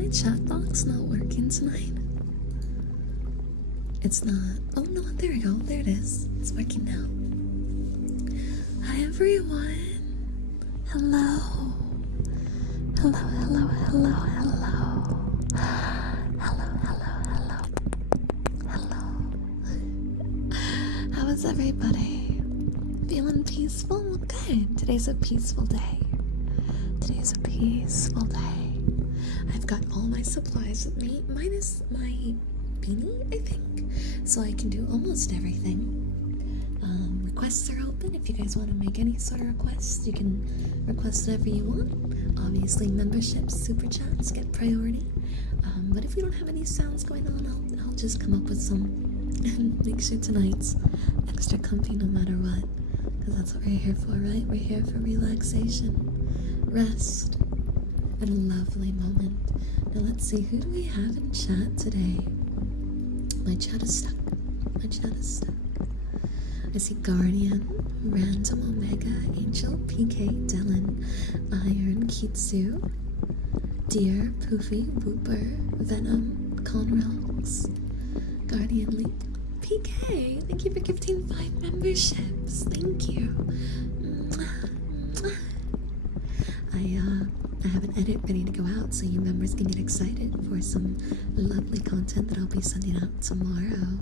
my chat box not working tonight? It's not. Oh no, there we go. There it is. It's working now. Hi everyone. Hello. Hello, hello, hello, hello. Hello, hello, hello. Hello. How is everybody? Feeling peaceful? Good. Today's a peaceful day. Today's a peaceful day. I've got all my supplies with me, minus my beanie, I think, so I can do almost everything. Requests are open. If you guys want to make any sort of requests, you can request whatever you want. Obviously, memberships, super chats get priority. But if we don't have any sounds going on, I'll just come up with some and make sure tonight's extra comfy no matter what, because that's what we're here for, right? We're here for relaxation, rest, and a lovely moment. Now let's see, who do we have in chat today? My chat is stuck. My chat is stuck. I see Guardian, Random Omega, Angel, PK, Dylan, Iron, Kitsu, Deer, Poofy, Wooper, Venom, Conrels, Guardian Leap, PK, thank you for gifting 5 memberships. Thank you. I have an edit ready to go out so you members can get excited for some lovely content that I'll be sending out tomorrow.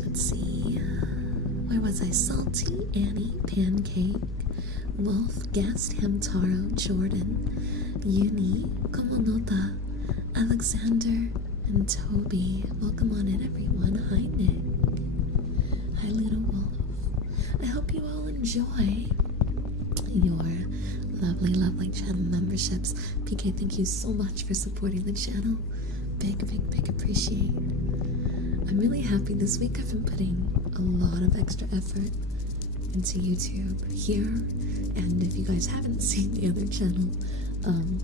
Let's see. Where was I? Salty, Annie, Pancake, Wolf, Guest, Hamtaro, Jordan, Uni, Komonota, Alexander, and Toby. Welcome on in, everyone. Hi, Nick. Hi, Little Wolf. I hope you all enjoy your lovely channel memberships. PK, thank you so much for supporting the channel. Big appreciate. I'm really happy this week. I've been putting a lot of extra effort into YouTube here, and if you guys haven't seen the other channel,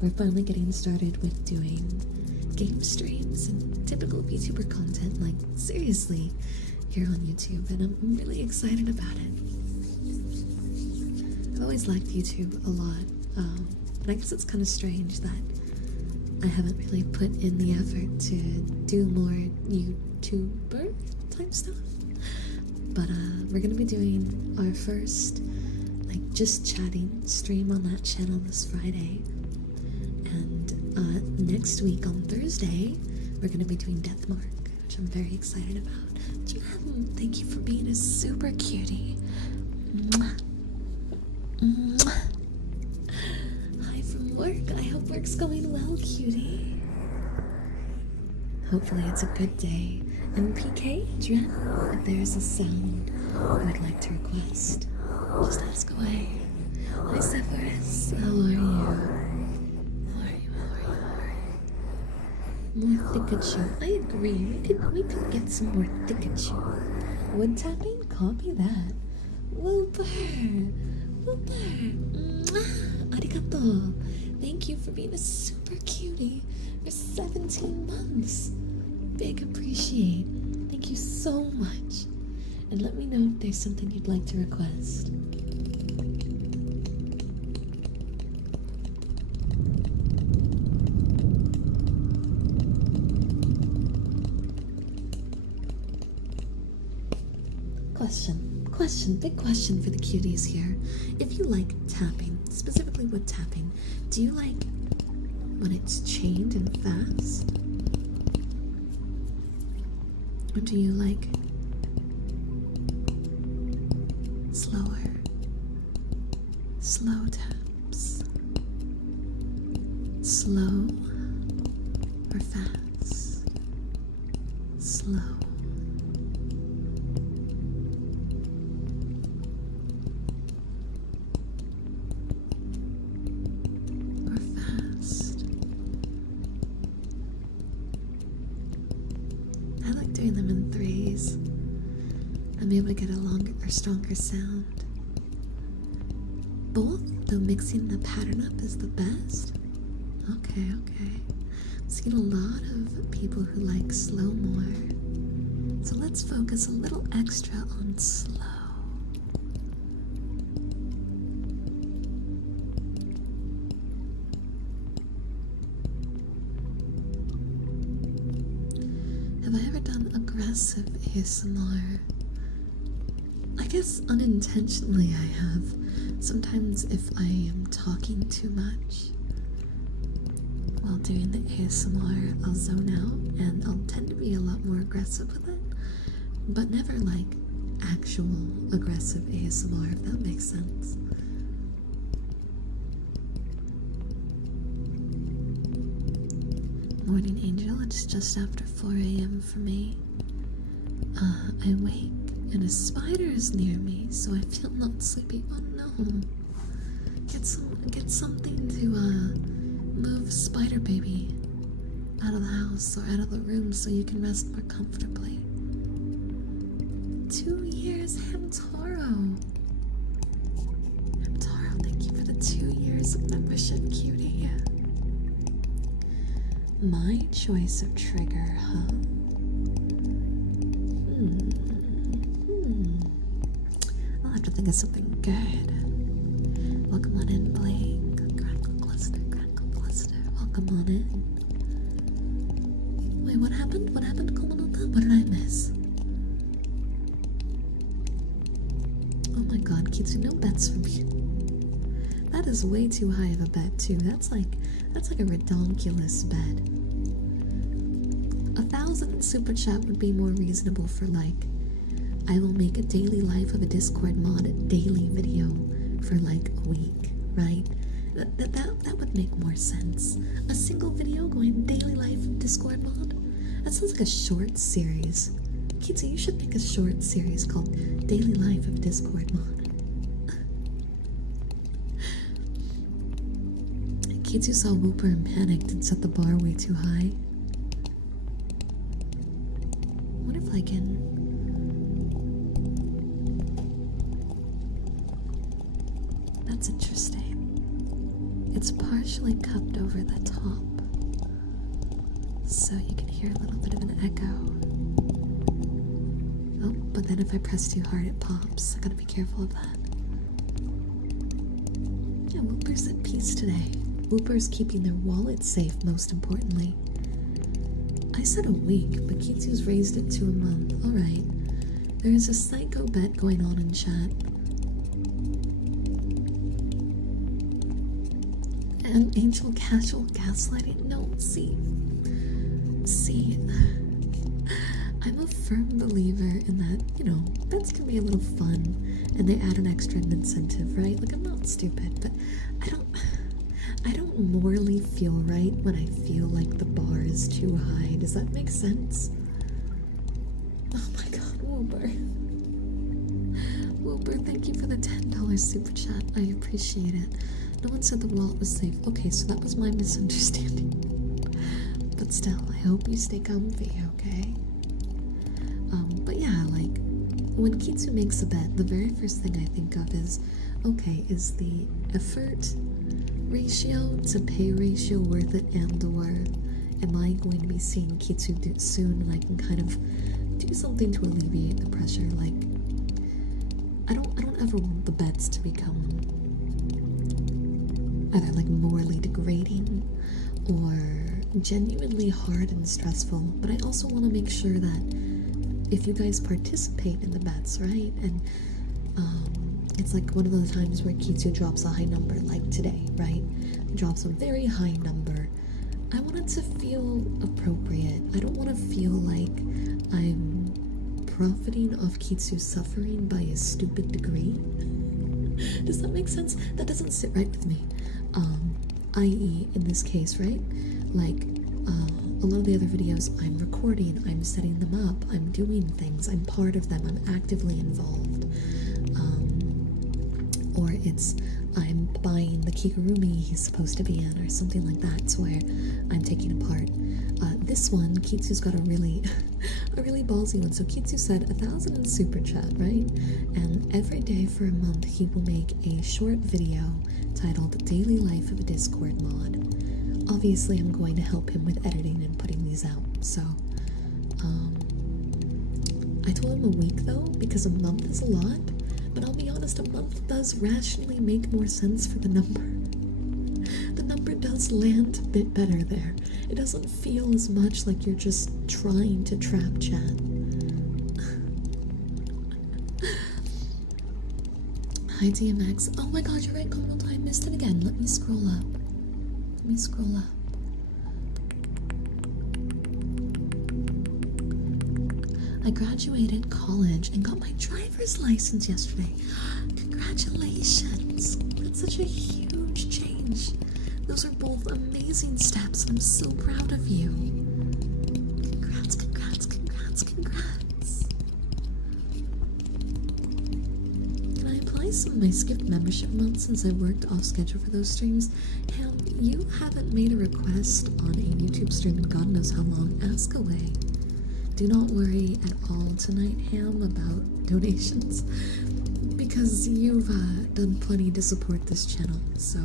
we're finally getting started with doing game streams and typical VTuber content, like seriously, here on YouTube, and I'm really excited about it. I've always liked YouTube a lot, but I guess it's kind of strange that I haven't really put in the effort to do more YouTuber type stuff. But we're gonna be doing our first just chatting stream on that channel this Friday, and next week on Thursday we're gonna be doing Deathmark, which I'm very excited about. Jen, thank you for being a super cutie. Mwah. Mwah. Hi from work. I hope work's going well, cutie. Hopefully it's a good day. And PK, Dren, if there's a sound you would like to request, just ask away. Hi Severus, how are you? How are you? More Pikachu. I agree. We could get some more Pikachu. Wood tapping? Copy that. Wooper. Mwah. Arigato. Thank you for being a super cutie for 17 months. Big appreciate. Thank you so much. And let me know if there's something you'd like to request. Big question for the cuties here. If you like tapping, specifically wood tapping, do you like when it's chained and fast? Or do you like slow taps? Slow or fast? Slow. Or fast? I like doing them in threes. I'm able to get a longer or stronger sound. Both, though mixing the pattern up is the best. Okay. I'm seeing a lot of people who like slow more. So let's focus a little extra on slow. have I ever done aggressive ASMR? I guess unintentionally I have. Sometimes if I am talking too much while doing the ASMR, I'll zone out and I'll tend to be a lot more aggressive with it, but never like actual aggressive ASMR, if that makes sense. Morning Angel, it's just after 4 a.m. for me. I wake and a spider is near me, so I feel not sleepy. Oh no. Get something to move Spider Baby out of the house or out of the room so you can rest more comfortably. 2 years, Hamtaro. Hamtaro, thank you for the 2 years of membership, cutie. My choice of trigger, huh? I'll have to think of something good. Welcome on in, Blake. Crackle cluster, welcome on in. Wait, what happened? What happened, Komonota? What did I miss? Oh my god, Kitsu, no bets from you. That is way too high of a bet too. That's like a redonkulous bet. 1,000 super chat would be more reasonable for like, I will make a daily life of a Discord mod daily video for like a week, right? That would make more sense. A single video going daily life of Discord mod? That sounds like a short series. Kitsu, you should make a short series called Daily Life of Discord mod. Kitsu saw Whooper and panicked and set the bar way too high. What if I can... That's interesting. It's partially cupped over the top, so you can hear a little bit of an echo. Oh, but then if I press too hard it pops. I gotta be careful of that. Yeah, Whooper's at peace today. Whooper's keeping their wallet safe, most importantly. I said a week, but Kitsu's raised it to a month. Alright. There is a psycho bet going on in chat. And Angel casual gaslighting? No, see, I'm a firm believer in that, you know, bets can be a little fun, and they add an extra incentive, right? Like, I'm not stupid, but I don't morally feel right when I feel like the bar is too high. Does that make sense? Oh my god, Whooper. Whooper, thank you for the $10 super chat. I appreciate it. No one said the wallet was safe. Okay, so that was my misunderstanding. But still, I hope you stay comfy, okay? But yeah, like, when Kitsu makes a bet, the very first thing I think of is, okay, is the effort ratio to pay ratio worth it, and or am I going to be seeing Kitsu soon and I can kind of do something to alleviate the pressure? Like, I don't ever want the bets to become either like morally degrading or genuinely hard and stressful, but I also want to make sure that if you guys participate in the bets, right, and it's like one of those times where Kitsu drops a high number, like today, right, drops a very high number, I want it to feel appropriate. I don't want to feel like I'm profiting off Kitsu's suffering by a stupid degree. Does that make sense? That doesn't sit right with me. I.e. in this case, right? Like, a lot of the other videos, I'm recording, I'm setting them up, I'm doing things, I'm part of them, I'm actively involved. Or it's, I'm buying the Kigurumi he's supposed to be in, or something like that, to where I'm taking a part. This one, Kitsu's got a really ballsy one. So Kitsu said 1,000 in super chat, right? And every day for a month he will make a short video titled Daily Life of a Discord Mod. Obviously I'm going to help him with editing and putting these out. So I told him a week though, because a month is a lot, but I'll be honest, a month does rationally make more sense for the number. The number does land a bit better there. It doesn't feel as much like you're just trying to trap chat. Hi DMX. Oh my god, you're right, Komodo. I missed it again. Let me scroll up. Let me scroll up. I graduated college and got my driver's license yesterday. Congratulations. That's such a huge change. Those are both amazing steps. I'm so proud of you. Congrats, congrats, congrats, congrats. Can I apply some of my skipped membership months since I worked off schedule for those streams? Ham, you haven't made a request on a YouTube stream in God knows how long. Ask away. Do not worry at all tonight, Ham, about donations, because you've done plenty to support this channel, so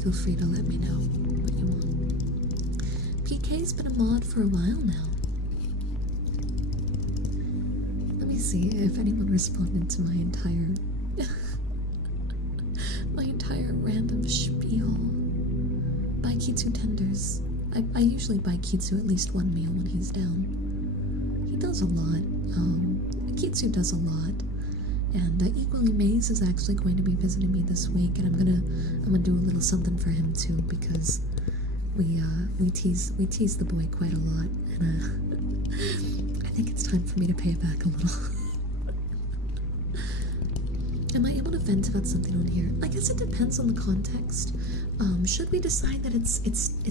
feel free to let me know what you want. PK's been a mod for a while now. Let me see if anyone responded to my entire my entire random spiel. Buy Kitsu tenders. I usually buy Kitsu at least one meal when he's down. He does a lot. Kitsu does a lot. And equally Maze is actually going to be visiting me this week, and I'm gonna do a little something for him too, because we tease the boy quite a lot, and I think it's time for me to pay it back a little. Am I able to vent about something on here? I guess it depends on the context. Should we decide that it's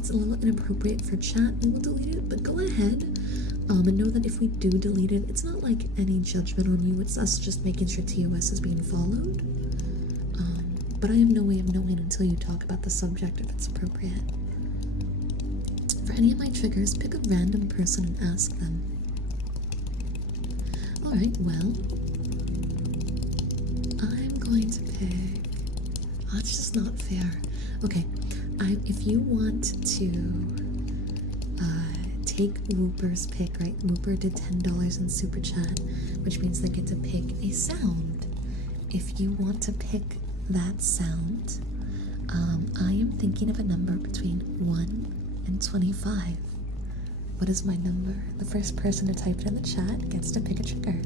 a little inappropriate for chat, we will delete it, but go ahead. And know that if we do delete it, it's not like any judgment on you, it's us just making sure TOS is being followed. But I have no way of knowing until you talk about the subject if it's appropriate. For any of my triggers, pick a random person and ask them. Alright, well, I'm going to pick... Oh, that's just not fair. Okay, if you want to take Whooper's pick, right? Whooper did $10 in Super Chat, which means they get to pick a sound. If you want to pick that sound, I am thinking of a number between 1 and 25. What is my number? The first person to type it in the chat gets to pick a trigger.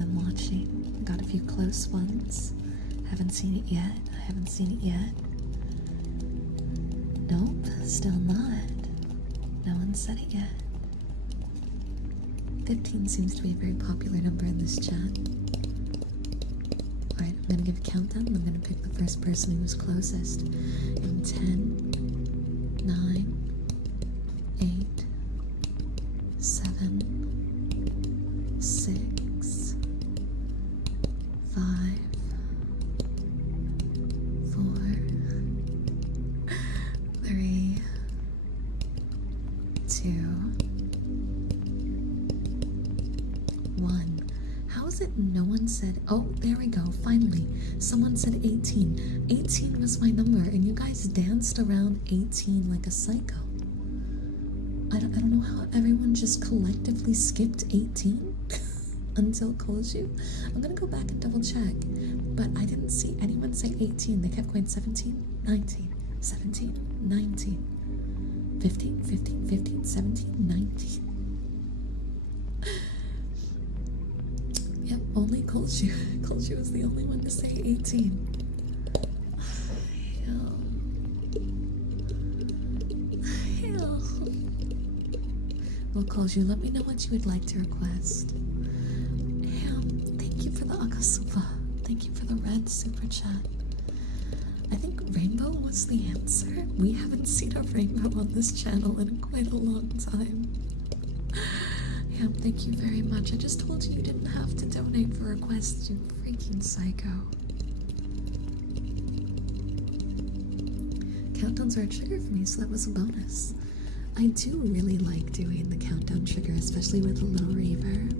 I'm watching. Got a few close ones. Haven't seen it yet. I haven't seen it yet. Nope, still not. No one said it yet. 15 seems to be a very popular number in this chat. Alright, I'm gonna give a countdown. I'm gonna pick the first person who was closest. In 10, 9, 8, 7, 6, 5, 4, 3, 2, 1. How is it no one said... Oh, there we go, finally. Someone said 18. 18 was my number, and you guys danced around 18 like a psycho. I don't know how everyone just collectively skipped 18 until Koju. I'm gonna go back and double check, but I didn't see anyone say 18. They kept going 17, 19, 17, 19, 15, 15, 15, 17, 19. Yep, only Koju. Koju was the only one to say 18. Hell. Well, Koju, let me know what you would like to request. Thank you for the Akasuba. Thank you for the red super chat. I think rainbow was the answer. We haven't seen a rainbow on this channel in quite a long time. Thank you very much. I just told you didn't have to donate for requests, you freaking psycho. Countdowns are a trigger for me, so that was a bonus. I do really like doing the countdown trigger, especially with a low reverb.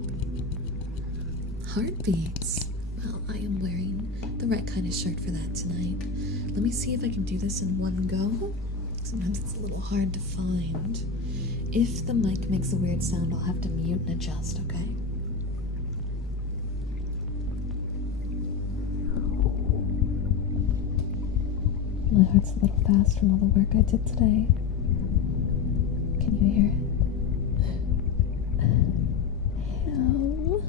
Heartbeats. Well, I am wearing the right kind of shirt for that tonight. Let me see if I can do this in one go. Sometimes it's a little hard to find. If the mic makes a weird sound, I'll have to mute and adjust, okay? My heart's a little fast from all the work I did today. Can you hear it? Ham.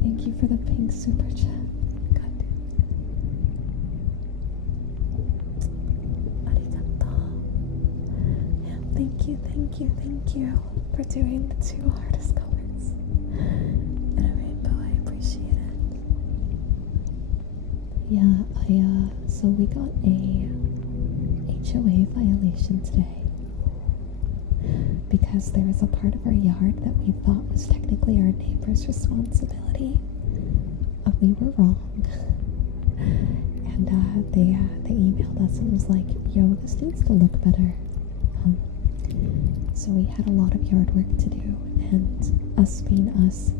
Thank you for the pink super chat. God. Arigato. Ham, thank you for doing the 2 hardest colors in a rainbow. I appreciate it. Yeah, so we got a HOA violation today because there was a part of our yard that we thought was technically our neighbor's responsibility. We were wrong. And they emailed us and was like, yo, this needs to look better. So we had a lot of yard work to do, and us being us,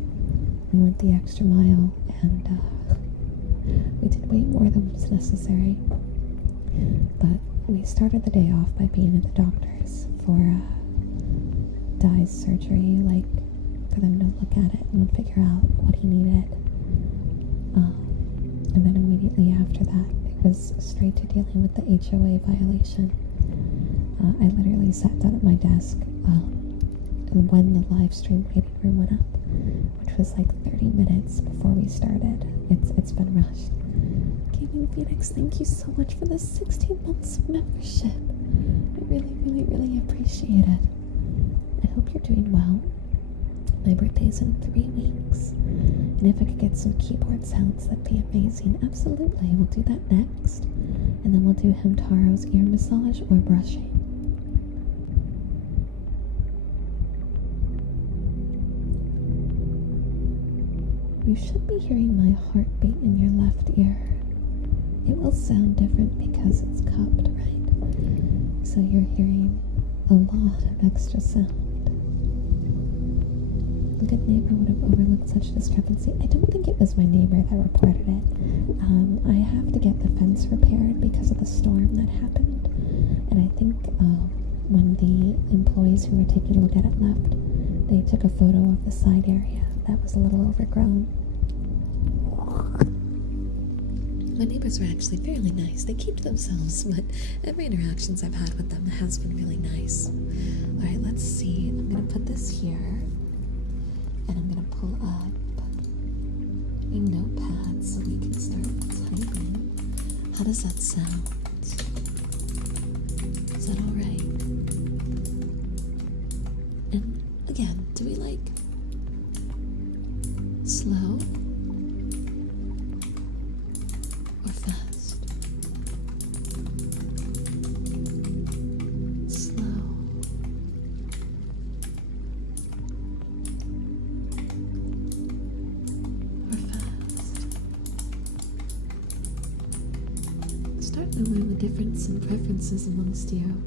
we went the extra mile, and we did way more than was necessary. But we started the day off by being at the doctor's for Di's surgery, like for them to look at it and figure out what he needed. And then immediately after that, it was straight to dealing with the HOA violation. I literally sat down at my desk when the live stream waiting room went up, which was like 30 minutes before we started. It's been rushed. Gaming Phoenix, thank you so much for the 16 months of membership. I really appreciate it. I hope you're doing well. My birthday's in 3 weeks, and if I could get some keyboard sounds, that'd be amazing. Absolutely, we'll do that next, and then we'll do Hamtaro's ear massage or brushing. You should be hearing my heartbeat in your left ear. It will sound different because it's cupped, right? So you're hearing a lot of extra sound. A good neighbor would have overlooked such discrepancy. I don't think it was my neighbor that reported it. I have to get the fence repaired because of the storm that happened. And I think when the employees who were taking a look at it left, they took a photo of the side area that was a little overgrown. My neighbors were actually fairly nice. They keep to themselves, but every interactions I've had with them has been really nice. Alright, let's see. I'm going to put this here, and I'm going to pull up a notepad so we can start typing. How does that sound? Is that alright? And again, do we like slow or fast? Slow or fast? Start to learn the difference in preferences amongst you.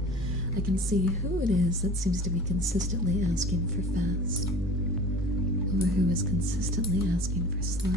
I can see who it is that seems to be consistently asking for fast, over who is consistently asking for slow.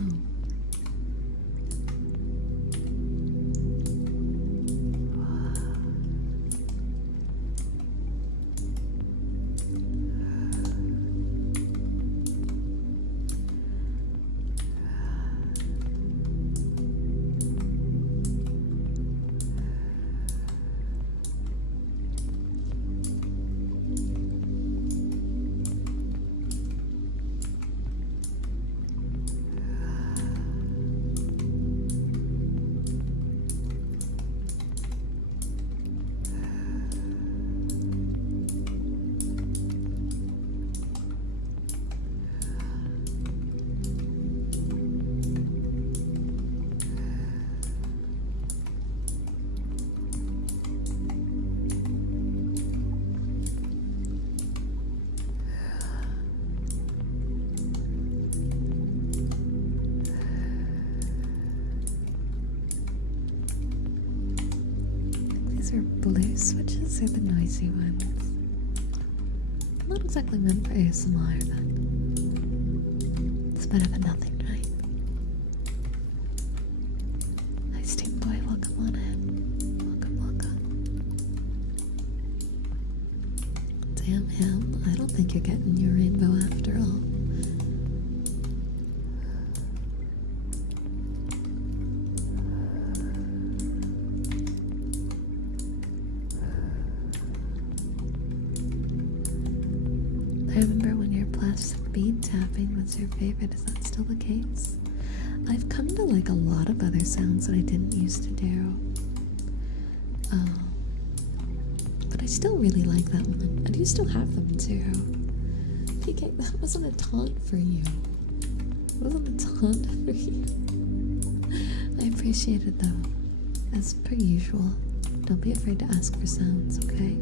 These are blue switches, or the noisy ones. Not exactly meant for ASMR, but it's better than nothing, right? Hi, Steam Boy, welcome on in. Welcome. Damn him, I don't think you're getting your rainbow after all. I remember when your plastic bead tapping was your favorite. Is that still the case? I've come to like a lot of other sounds that I didn't used to do. But I still really like that one. I do still have them too. PK, that wasn't a taunt for you. It wasn't a taunt for you. I appreciate it though. As per usual. Don't be afraid to ask for sounds, okay?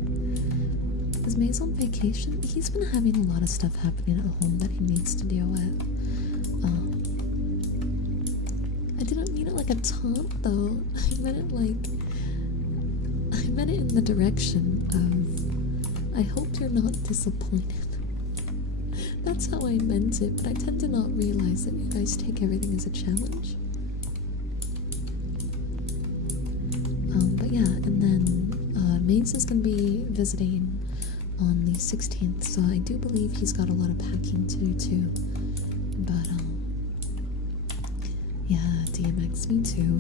Is Maze on vacation? He's been having a lot of stuff happening at home that he needs to deal with. I didn't mean it like a taunt though. I meant it in the direction of, I hope you're not disappointed. That's how I meant it, but I tend to not realize that you guys take everything as a challenge. But yeah, and then Maze is going to be visiting on the 16th, so I do believe he's got a lot of packing to do too. But yeah, DMX, me too.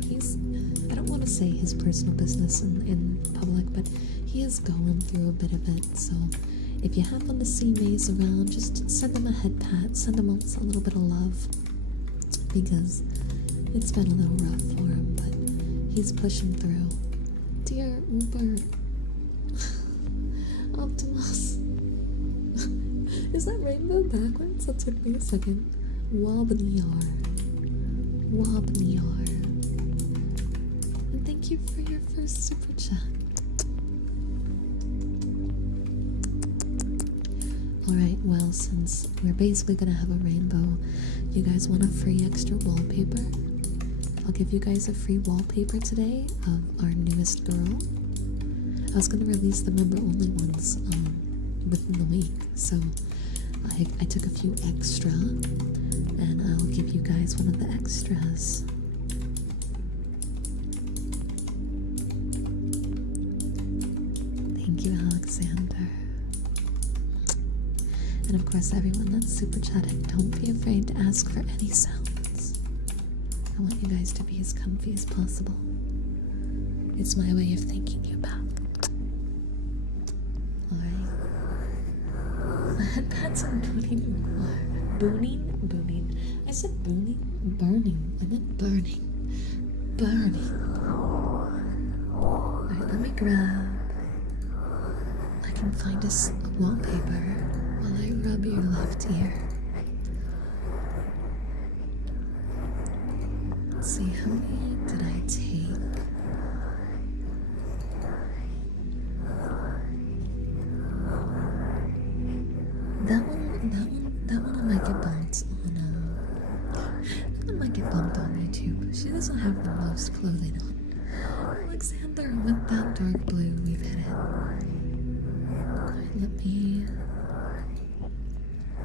I don't want to say his personal business in public, but he is going through a bit of it, so if you happen to see Maze around, just send him a head pat, send him a little bit of love, because it's been a little rough for him, but he's pushing through. Dear Uber, Optimus, is that rainbow backwards? That took me a second. Wobniar. And thank you for your first super chat. Alright, well, since we're basically gonna have a rainbow, you guys want a free extra wallpaper? I'll give you guys a free wallpaper today of our newest girl. I was gonna release the member-only ones within the week, so I took a few extra, and I'll give you guys one of the extras. Thank you, Alexander. And of course, everyone that's super chatting, don't be afraid to ask for any sounds. I want you guys to be as comfy as possible. It's my way of thanking you back. Alright. That's a booning. Booning. I said booning? Burning. I meant burning. Alright, let me grab. I can find us a wallpaper while I rub your left ear. Let's see, how many did I take? That one I might get bumped on, that one might get bumped on YouTube. She doesn't have the most clothing on. Alexander, with that dark blue, we've hit it. Alright, let me...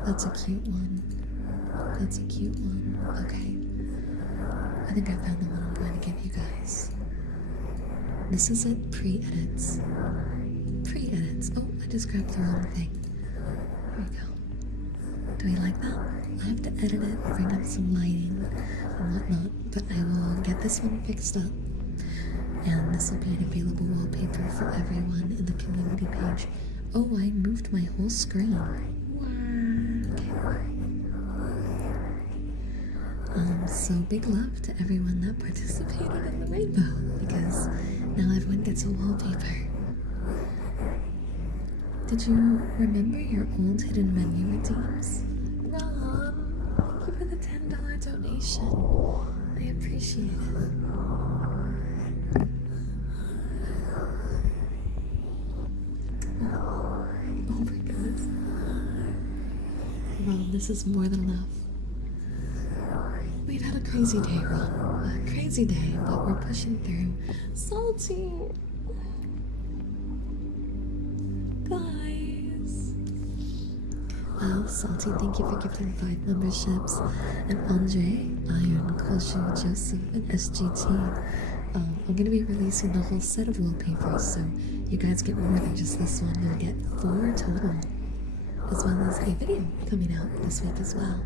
That's a cute one. Okay. I think I found the one I'm going to give you guys. This is a pre-edits. Oh, I just grabbed the wrong thing. Here we go. Do we like that? I have to edit it, bring up some lighting and whatnot, but I will get this one fixed up. And this will be an available wallpaper for everyone in the community page. Oh, I moved my whole screen. Wow. Okay. So big love to everyone that participated in the rainbow, because now everyone gets a wallpaper. Did you remember your old hidden menu redeems? Ron, thank you for the $10 donation. I appreciate it. Oh my goodness. Ron, this is more than enough. We've had a crazy day, Ron. A crazy day, but we're pushing through. Salty! Guys! Well, Salty, thank you for gifting 5 memberships. And Andre, Iron, Koshu, Joseph, and SGT. I'm going to be releasing the whole set of wallpapers, so you guys get more than just this one. You'll get 4 total, as well as a video coming out this week as well.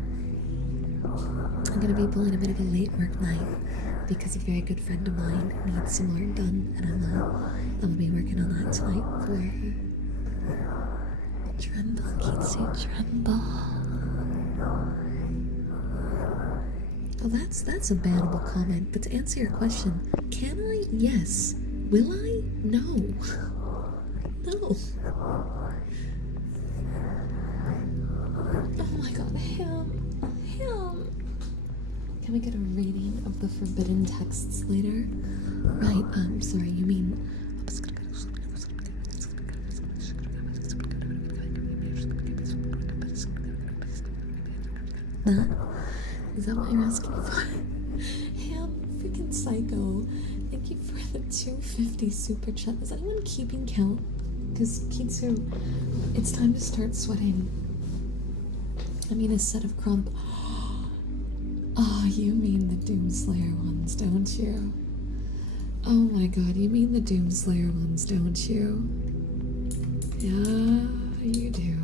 I'm going to be pulling a bit of a late work night because a very good friend of mine needs some art done, and I'm going to be working on that tonight for her. Tremble, Kitsu, tremble. Well, that's a bannable comment, but to answer your question, can I? Yes. Will I? No. No. Oh my god, him. Can we get a reading of the forbidden texts later? Right, sorry, you mean... That? Is that what you're asking for? Ham, freaking psycho. Thank you for the 250 super chat. Is anyone keeping count? Because Kitsu, it's time to start sweating. I mean, a set of chronicles. Oh, you mean the Doomslayer ones, don't you? Oh my god, you mean the Doomslayer ones, don't you? Yeah, you do.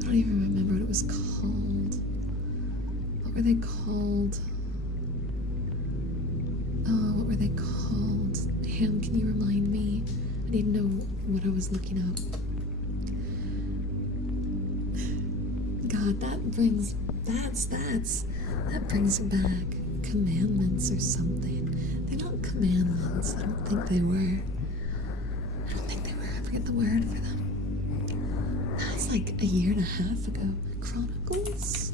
I don't even remember what it was called. What were they called? Oh, what were they called? Ham, can you remind me? I need to know what I was looking up. God, that brings back commandments or something. They're not commandments. I don't think they were. I forget the word for them. That was like a year and a half ago. Chronicles?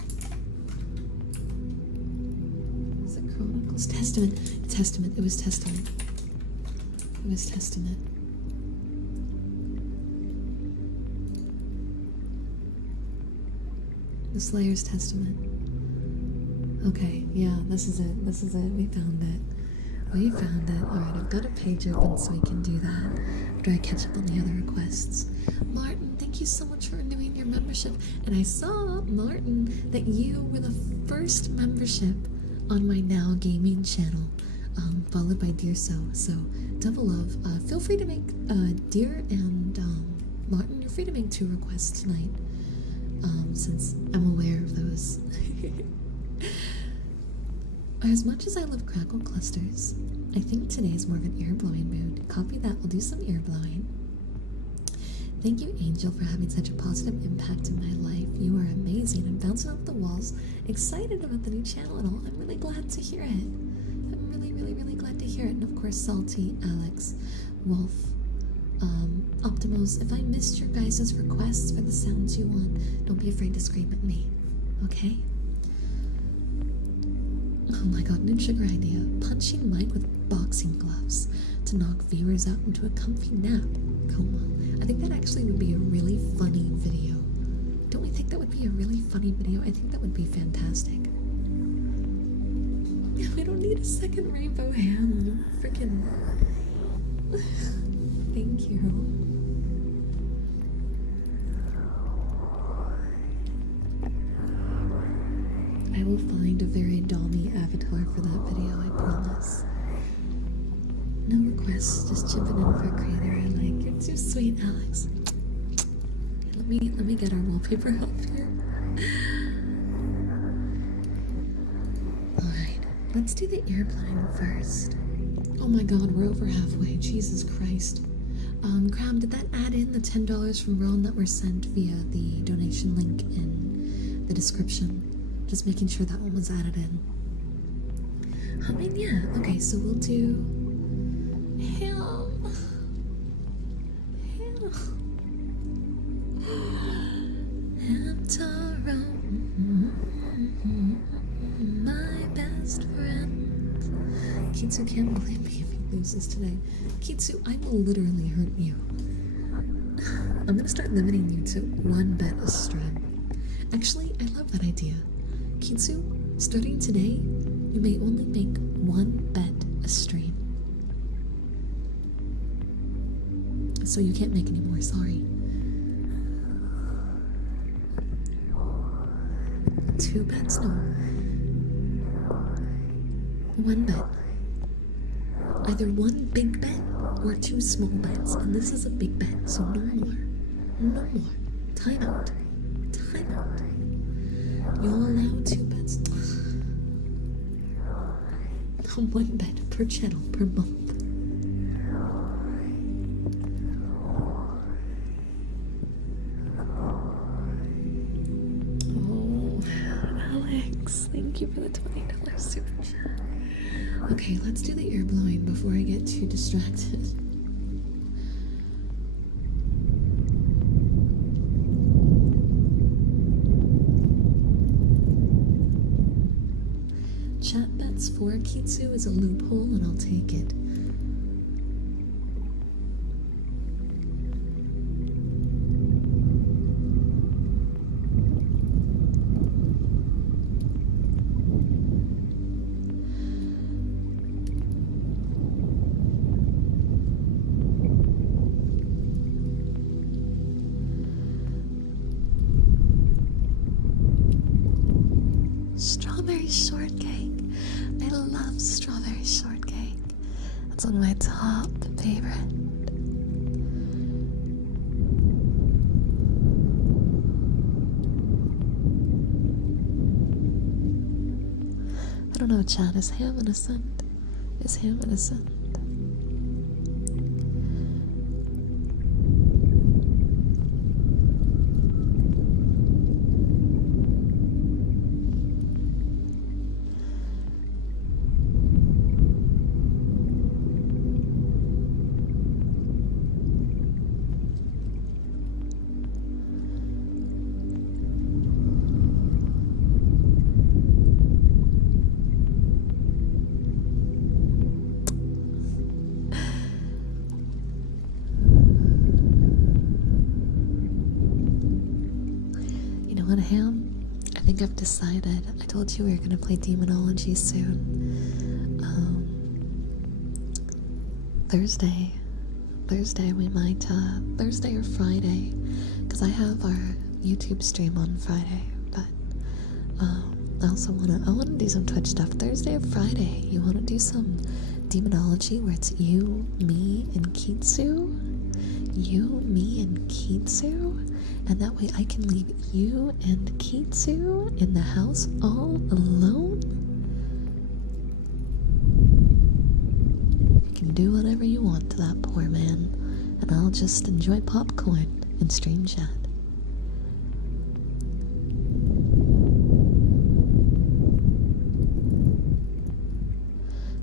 Was it Chronicles? Testament. It was Testament. The Slayer's Testament. Okay, yeah, this is it. We found it. Alright, I've got a page open so we can do that after I catch up on the other requests. Martin, thank you so much for renewing your membership. And I saw, Martin, that you were the first membership on my Now Gaming channel, followed by Dear So. So, double love. Feel free to make, Dear and Martin, you're free to make 2 requests tonight. Since I'm aware of those. As much as I love crackle clusters, I think today is more of an ear blowing mood. Copy that, we'll do some ear blowing. Thank you, Angel, for having such a positive impact in my life. You are amazing and bouncing off the walls. Excited about the new channel and all. I'm really glad to hear it. I'm really, really, really glad to hear it. And of course, Salty, Alex, Wolf, Optimos, if I missed your guys' requests for the sounds you want, don't be afraid to scream at me, okay? Oh my god, new sugar idea. Punching Mike with boxing gloves to knock viewers out into a comfy nap. Come on. I think that actually would be a really funny video. Don't we think that would be a really funny video? I think that would be fantastic. Yeah, we don't need a second rainbow ham. Freaking... Thank you. I will find a very dommy avatar for that video, I promise. No requests, just chipping in for a creator I like. You're too sweet, Alex. Let me get our wallpaper up here. Alright, let's do the ear blowing first. Oh my god, we're over halfway. Jesus Christ. Crab, did that add in the $10 from Ron that were sent via the donation link in the description? Just making sure that one was added in. I mean, yeah. Okay, so we'll do... Ham. Ham Taro, my best friend. Kitsu can't believe me if he loses today. Kitsu, I will literally hurt you. I'm gonna start limiting you to 1 bet a stream. Actually, I love that idea. Kitsu, starting today, you may only make 1 bet a stream. So you can't make any more, sorry. 2 bets? No. 1 bet. Either 1 big bet or 2 small bets. And this is a big bet, so no more. No more. Time out. Time out. You'll allow 2 bets. 1 bet per channel per month. Thank you for the $20 super chat. Okay, let's do the ear blowing before I get too distracted. Chat bets for Kitsu is a loophole, and I'll take it. Strawberry shortcake. I love strawberry shortcake. That's one of my top favorite. I don't know, chat. Is ham innocent? Is ham innocent? On ham, I think I've decided. I told you we were going to play Demonology soon. Thursday we might, Thursday or Friday, because I have our YouTube stream on Friday, but I also want to do some Twitch stuff. Thursday or Friday, you want to do some Demonology where it's you, me, and Kitsu? You, me, and Kitsu? And that way I can leave you and Kitsu in the house all alone? You can do whatever you want to that poor man, and I'll just enjoy popcorn and stream chat.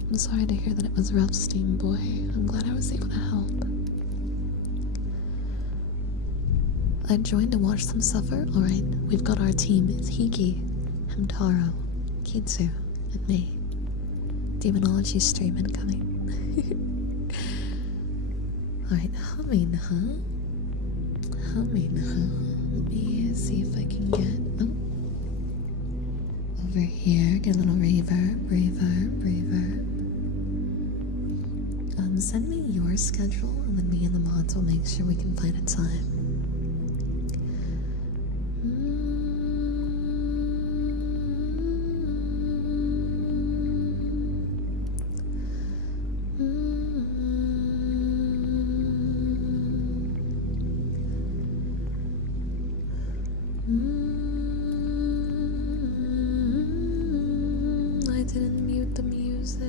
I'm sorry to hear that it was rough, Steam Boy. I'm glad I was able to help. I joined to watch them suffer. Alright, we've got our team. It's Hiki, Hamtaro, Kitsu, and me. Demonology stream incoming. Alright, humming, huh? Humming, huh? Let me see if I can get... Oh. Over here, get a little reverb, reverb, reverb. Send me your schedule, and then me and the mods will make sure we can find a time. I didn't mute the music.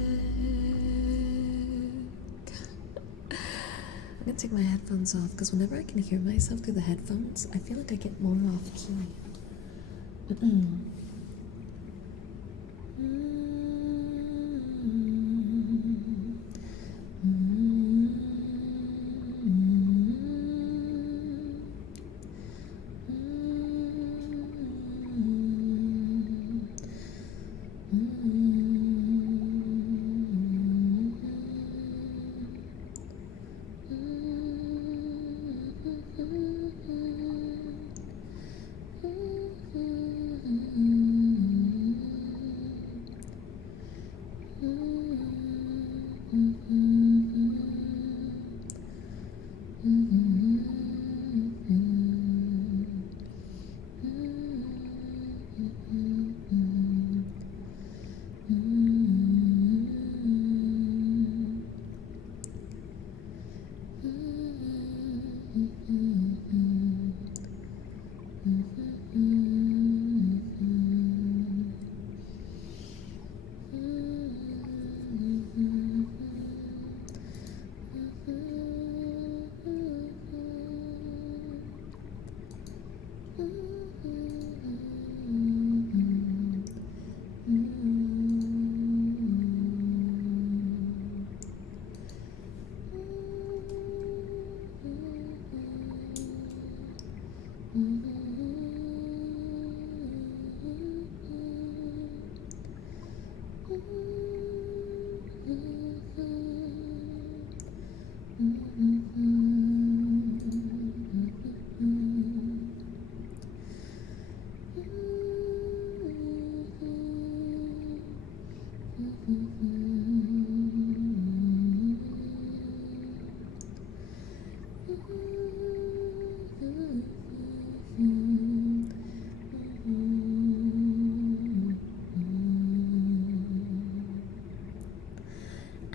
I'm gonna take my headphones off because whenever I can hear myself through the headphones, I feel like I get more off key.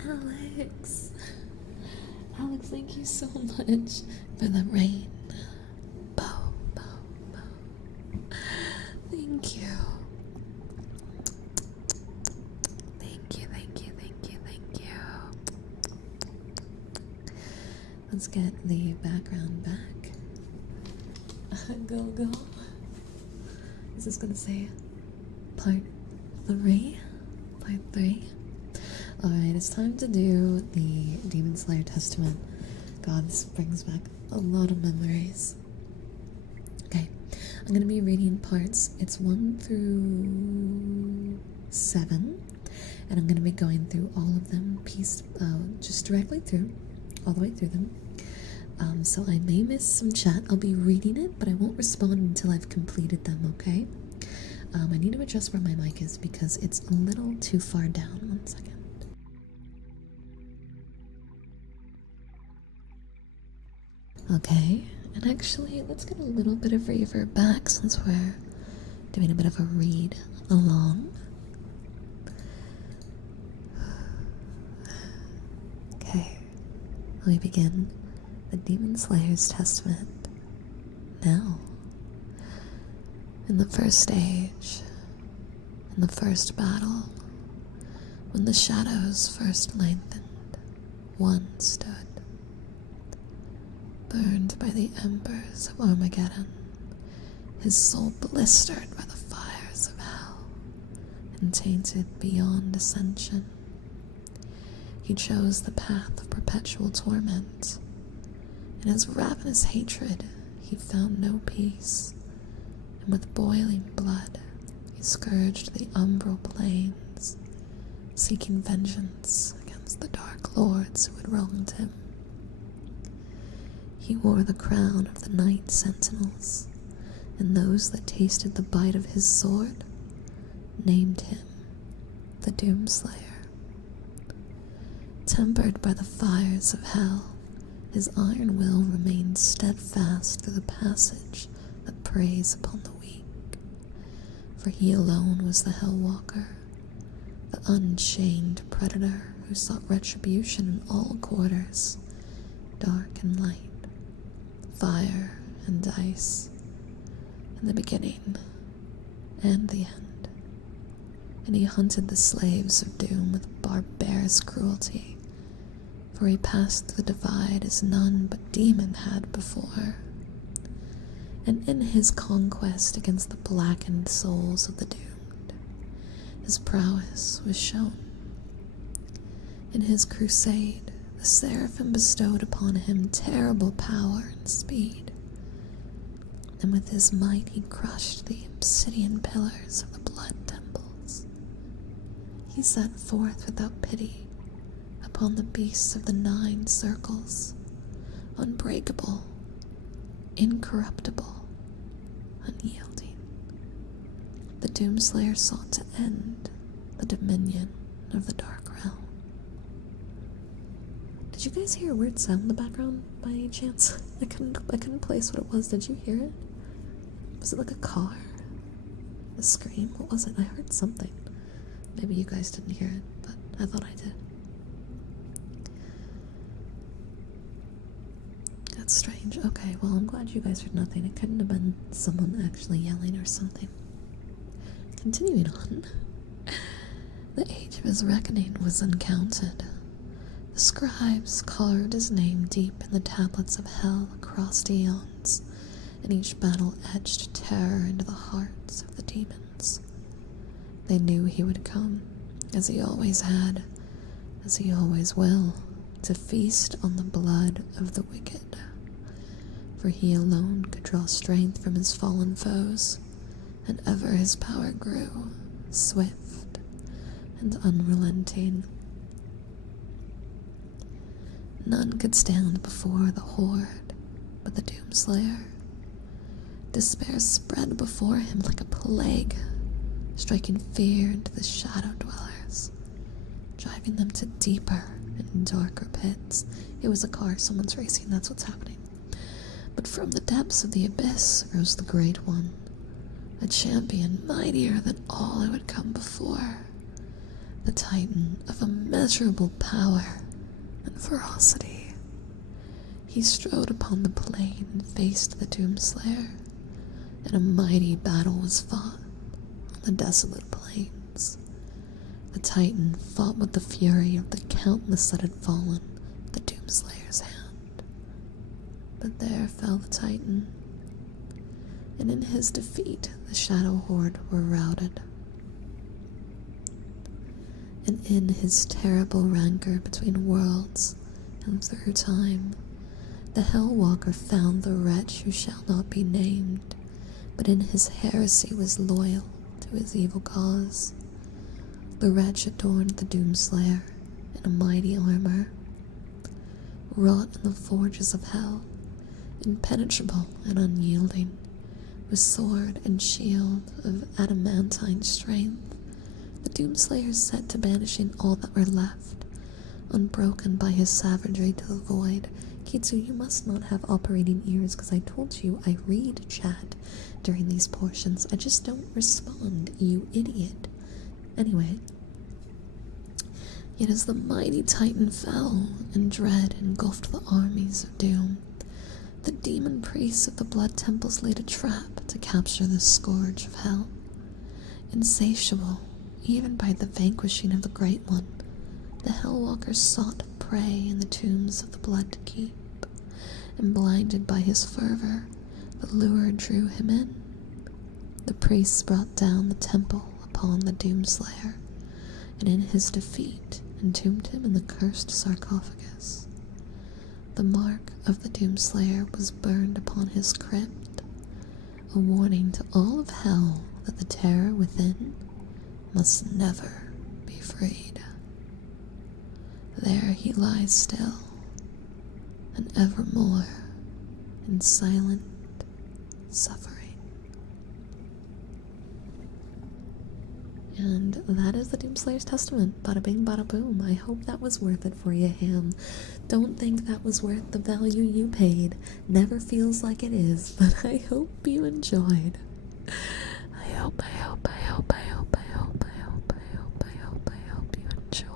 Alex, Alex, thank you so much for the rain. Bow, bow, bow. Thank you. Thank you, thank you, thank you, thank you. Let's get the background back. Go, go. Is this gonna say part 3? Part 3? Alright, it's time to do the Demon Slayer Testament. God, this brings back a lot of memories. Okay, I'm gonna be reading parts. It's 1 through 7, and I'm gonna be going through all of them, just directly through, all the way through them. So I may miss some chat. I'll be reading it, but I won't respond until I've completed them, okay? I need to adjust where my mic is because it's a little too far down. 1 second. Okay, and actually, let's get a little bit of reverb back since we're doing a bit of a read along. Okay, we begin the Demon Slayer's Testament now. In the first stage, in the first battle, when the shadows first lengthened, one stood, burned by the embers of Armageddon, his soul blistered by the fires of hell, and tainted beyond ascension. He chose the path of perpetual torment. In his ravenous hatred, he found no peace, and with boiling blood, he scourged the umbral plains, seeking vengeance against the dark lords who had wronged him. He wore the crown of the night sentinels, and those that tasted the bite of his sword named him the Doomslayer. Tempered by the fires of hell, his iron will remained steadfast through the passage that preys upon the weak, for he alone was the Hellwalker, the unchained predator who sought retribution in all quarters, dark and light, fire and ice, in the beginning and the end. And he hunted the slaves of doom with barbarous cruelty, for he passed the divide as none but demon had before. And in his conquest against the blackened souls of the doomed, his prowess was shown. In his crusade, the Seraphim bestowed upon him terrible power and speed, and with his might he crushed the obsidian pillars of the blood temples. He set forth without pity upon the beasts of the 9 circles, unbreakable, incorruptible, unyielding. The Doomslayer sought to end the dominion of the Dark Realm. Did you guys hear a weird sound in the background by any chance? I couldn't place what it was. Did you hear it? Was it like a car? A scream? What was it? I heard something. Maybe you guys didn't hear it, but I thought I did. That's strange. Okay, well, I'm glad you guys heard nothing. It couldn't have been someone actually yelling or something. Continuing on. The age of his reckoning was uncounted. The scribes carved his name deep in the tablets of hell across eons, and each battle etched terror into the hearts of the demons. They knew he would come, as he always had, as he always will, to feast on the blood of the wicked. For he alone could draw strength from his fallen foes, and ever his power grew, swift and unrelenting. None could stand before the horde but the Doomslayer. Despair spread before him like a plague, striking fear into the shadow dwellers, driving them to deeper and darker pits. It was a car, someone's racing, that's what's happening. But from the depths of the abyss rose the Great One, a champion mightier than all who had come before, the Titan of immeasurable power and ferocity. He strode upon the plain and faced the Doomslayer, and a mighty battle was fought on the desolate plains. The Titan fought with the fury of the countless that had fallen at the Doomslayer's hand. But there fell the Titan, and in his defeat the Shadow Horde were routed. And in his terrible rancor between worlds and through time, the Hellwalker found the wretch who shall not be named, but in his heresy was loyal to his evil cause. The wretch adorned the Doomslayer in a mighty armor, wrought in the forges of hell, impenetrable and unyielding, with sword and shield of adamantine strength. The Doomslayer set to banishing all that were left, unbroken by his savagery to the void. Kitsu, you must not have operating ears, because I told you I read chat during these portions. I just don't respond, you idiot. Anyway, yet as the mighty Titan fell and dread engulfed the armies of doom, the demon priests of the blood temples laid a trap to capture the scourge of hell. Insatiable, even by the vanquishing of the Great One, the Hellwalkers sought prey in the tombs of the blood to keep, and blinded by his fervor, the lure drew him in. The priests brought down the temple upon the Doomslayer, and in his defeat entombed him in the cursed sarcophagus. The mark of the Doomslayer was burned upon his crypt, a warning to all of hell that the terror within must never be freed. There he lies still, and evermore in silent suffering. And that is the Doomslayer's testament. Bada bing, bada boom. I hope that was worth it for you, Ham. Don't think that was worth the value you paid. Never feels like it is, but I hope you enjoyed. I hope you enjoyed.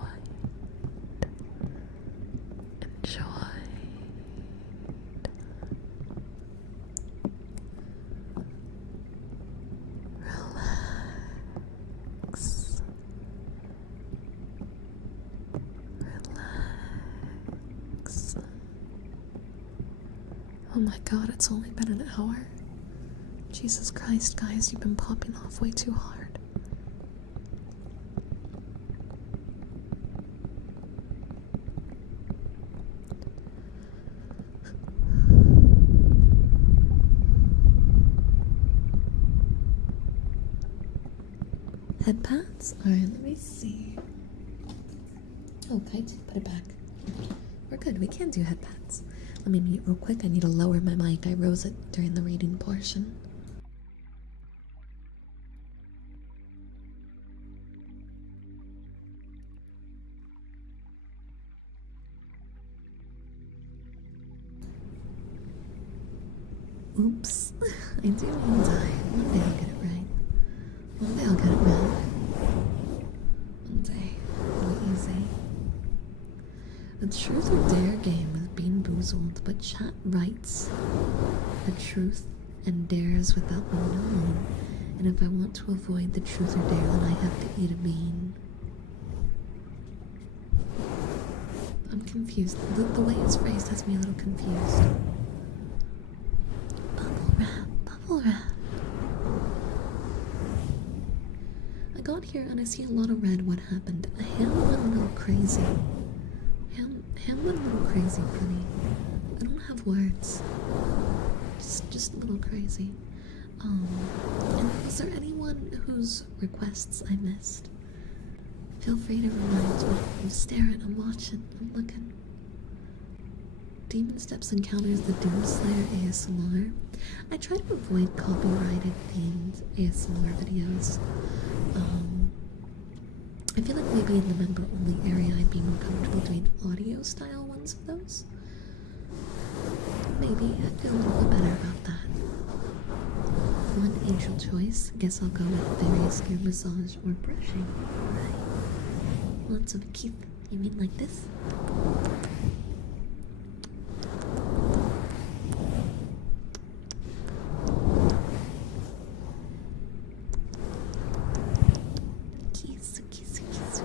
Relax. Oh my god, it's only been an hour. Jesus Christ, guys, you've been popping off way too hard. Head pats? Alright, let me see. Oh, kite, put it back. We're good, we can do head pats. Let me mute real quick, I need to lower my mic. I rose it during the reading portion. Oops, I do all the time. One day I'll get it right. One day I'll get it right. One day, it'll be easy. The truth or dare game is being boozled, but chat writes the truth and dares without them knowing. And if I want to avoid the truth or dare, then I have to eat a bean. I'm confused. The way it's phrased has me a little confused. Bubble wrap, bubble wrap. I got here see a lot of red. What happened? Ham went a little crazy. Ham went a little crazy for me. I don't have words. Just a little crazy. And was there anyone whose requests I missed? Feel free to remind me. I'm staring, I'm watching, I'm looking. Demon Steps encounters the Doomslayer ASMR. I try to avoid copyrighted themed ASMR videos. I feel like maybe in the member only area I'd be more comfortable doing audio style ones of those. Maybe I feel a little bit better about that. One angel choice. Guess I'll go with various ear massage or brushing. Right. Lots of keep. You mean like this? Kiss, kiss, kiss.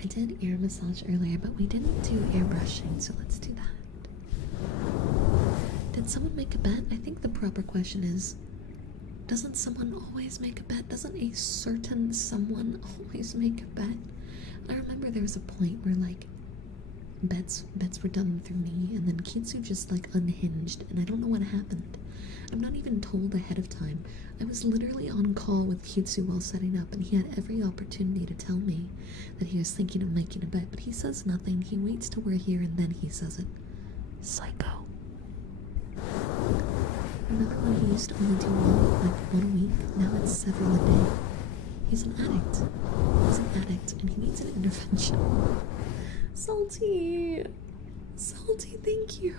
I did ear massage earlier, but we didn't do ear brushing, so let's do that. Did someone make a bet? I think the proper question is, doesn't someone always make a bet? Doesn't a certain someone always make a bet? I remember there was a point where, like, bets were done through me, and then Kitsu just, like, unhinged, and I don't know what happened. I'm not even told ahead of time. I was literally on call with Kitsu while setting up, and he had every opportunity to tell me that he was thinking of making a bet, but he says nothing. He waits till we're here, and then he says it. Psycho. Remember when he used to only do one a week? Now it's several a day. He's an addict. He's an addict, and he needs an intervention. Salty! Salty, thank you!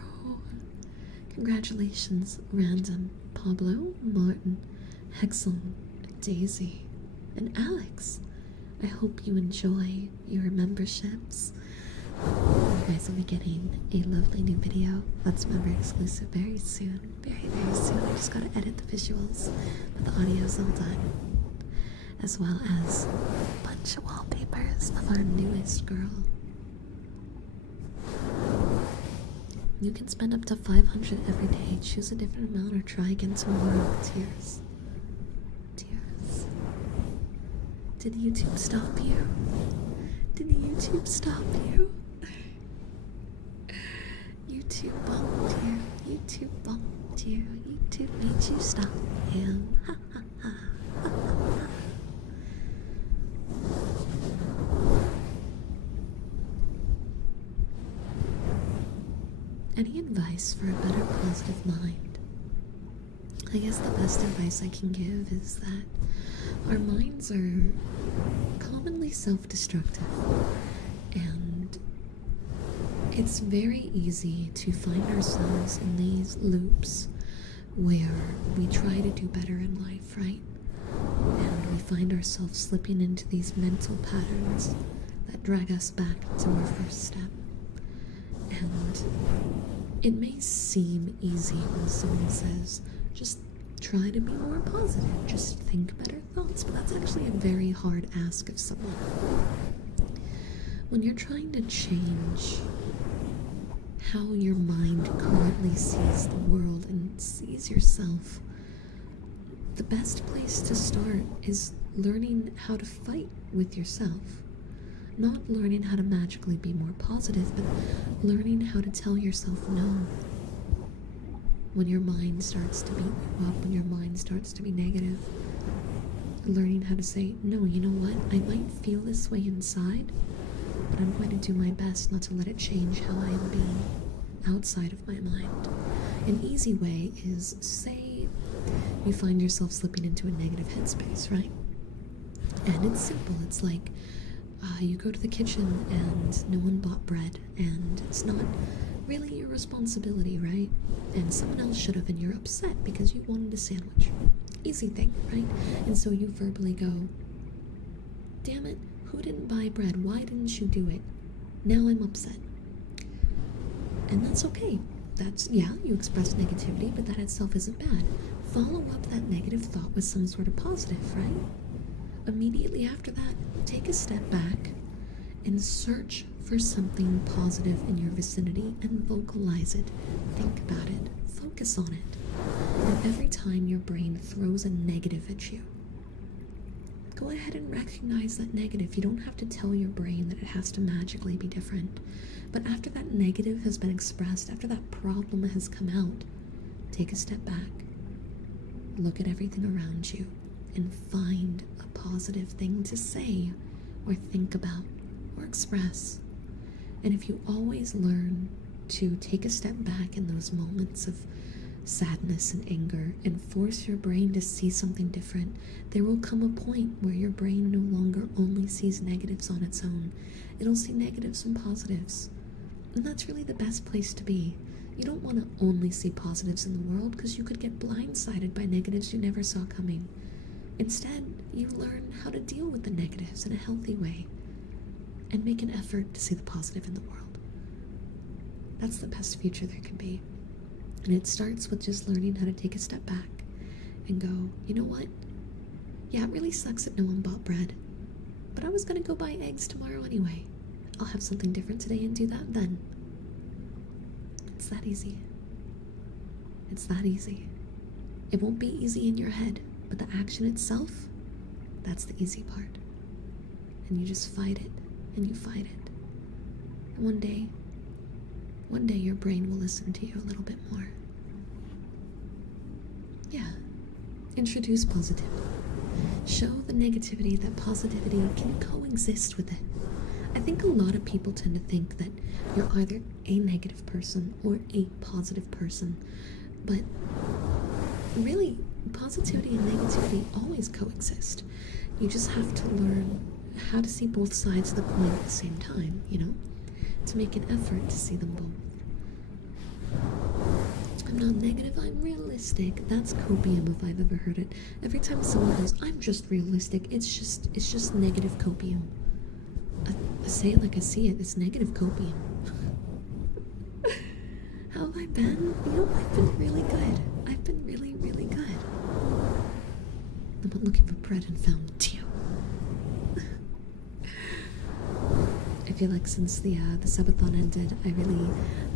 Congratulations, Random, Pablo, Martin, Hexel, Daisy, and Alex. I hope you enjoy your memberships. You guys will be getting a lovely new video that's member exclusive very soon. Very, very soon. I just gotta edit the visuals, but the audio's all done. As well as a bunch of wallpapers of our newest girl. You can spend up to 500 every day. Choose a different amount or try again tomorrow. Tears. Tears. Did YouTube stop you? Did YouTube stop you? YouTube bumped you. YouTube bumped you. YouTube made you stop him. Ha ha ha. Ha ha ha. Any advice for a better positive mind? I guess the best advice I can give is that our minds are commonly self-destructive, and it's very easy to find ourselves in these loops where we try to do better in life, right? And we find ourselves slipping into these mental patterns that drag us back to our first step. And it may seem easy when someone says, just try to be more positive, just think better thoughts, but that's actually a very hard ask of someone. When you're trying to change how your mind currently sees the world and sees yourself, the best place to start is learning how to fight with yourself. Not learning how to magically be more positive, but learning how to tell yourself no. When your mind starts to beat you up, when your mind starts to be negative, learning how to say, no, you know what? I might feel this way inside, but I'm going to do my best not to let it change how I am being outside of my mind. An easy way is, say you find yourself slipping into a negative headspace, right? And it's simple. It's like, you go to the kitchen and no one bought bread, and it's not really your responsibility, right? And someone else should have, and you're upset because you wanted a sandwich. Easy thing, right? And so you verbally go, damn it, who didn't buy bread? Why didn't you do it? Now I'm upset. And that's okay. That's, yeah, you express negativity, but that itself isn't bad. Follow up that negative thought with some sort of positive, right? Immediately after that, take a step back and search for something positive in your vicinity and vocalize it. Think about it. Focus on it. And every time your brain throws a negative at you, go ahead and recognize that negative. You don't have to tell your brain that it has to magically be different. But after that negative has been expressed, after that problem has come out, take a step back. Look at everything around you and find a positive thing to say or think about or express. And if you always learn to take a step back in those moments of sadness and anger and force your brain to see something different, there will come a point where your brain no longer only sees negatives on its own. It'll see negatives and positives. And that's really the best place to be. You don't want to only see positives in the world because you could get blindsided by negatives you never saw coming. Instead, you learn how to deal with the negatives in a healthy way and make an effort to see the positive in the world. That's the best future there can be. And it starts with just learning how to take a step back and go, you know what? Yeah, it really sucks that no one bought bread, but I was going to go buy eggs tomorrow anyway. I'll have something different today and do that then. It's that easy. It's that easy. It won't be easy in your head, but the action itself, that's the easy part. And you just fight it, and you fight it. And one day your brain will listen to you a little bit more. Yeah. Introduce positivity. Show the negativity that positivity can coexist with it. I think a lot of people tend to think that you're either a negative person or a positive person, but really, positivity and negativity always coexist. You just have to learn how to see both sides of the coin at the same time, to make an effort to see them both. I'm not negative, I'm realistic. That's copium if I've ever heard it. Every time someone goes, I'm just realistic, it's just negative copium. I say it like I see it, it's negative copium. How have I been? I've been really good. I've been really, really good. I went looking for bread and found you. I feel like since the subathon ended, I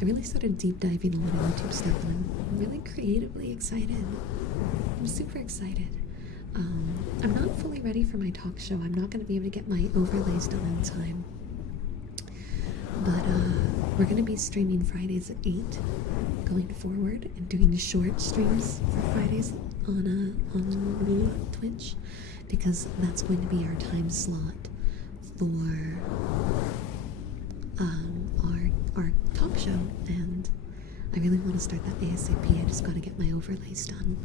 really started deep diving a lot of YouTube stuff, and I'm really creatively excited. I'm super excited. I'm not fully ready for my talk show. I'm not going to be able to get my overlays done in time. But we're going to be streaming Fridays at 8 going forward, and doing the short streams for Fridays on Twitch, because that's going to be our time slot for our talk show, and I really want to start that ASAP. I just got to get my overlays done.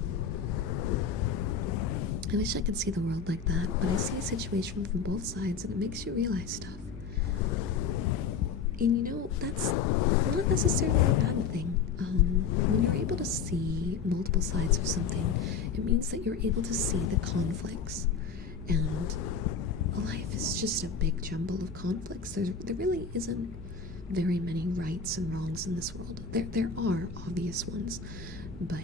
I wish I could see the world like that, but I see a situation from both sides, and it makes you realize stuff. And that's not necessarily a bad thing. When you're able to see multiple sides of something, it means that you're able to see the conflicts. And life is just a big jumble of conflicts. There really isn't very many rights and wrongs in this world. There are obvious ones, but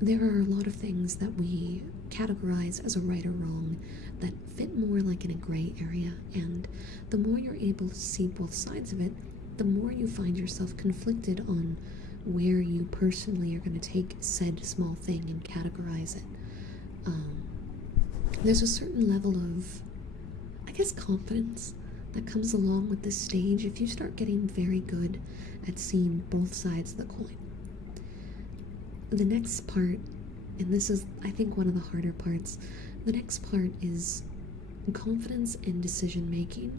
there are a lot of things that we categorize as a right or wrong that fit more like in a gray area, and the more you're able to see both sides of it, the more you find yourself conflicted on where you personally are going to take said small thing and categorize it. There's a certain level of, I guess, confidence that comes along with this stage if you start getting very good at seeing both sides of the coin. The next part, and this is, I think, one of the harder parts, the next part is confidence in decision making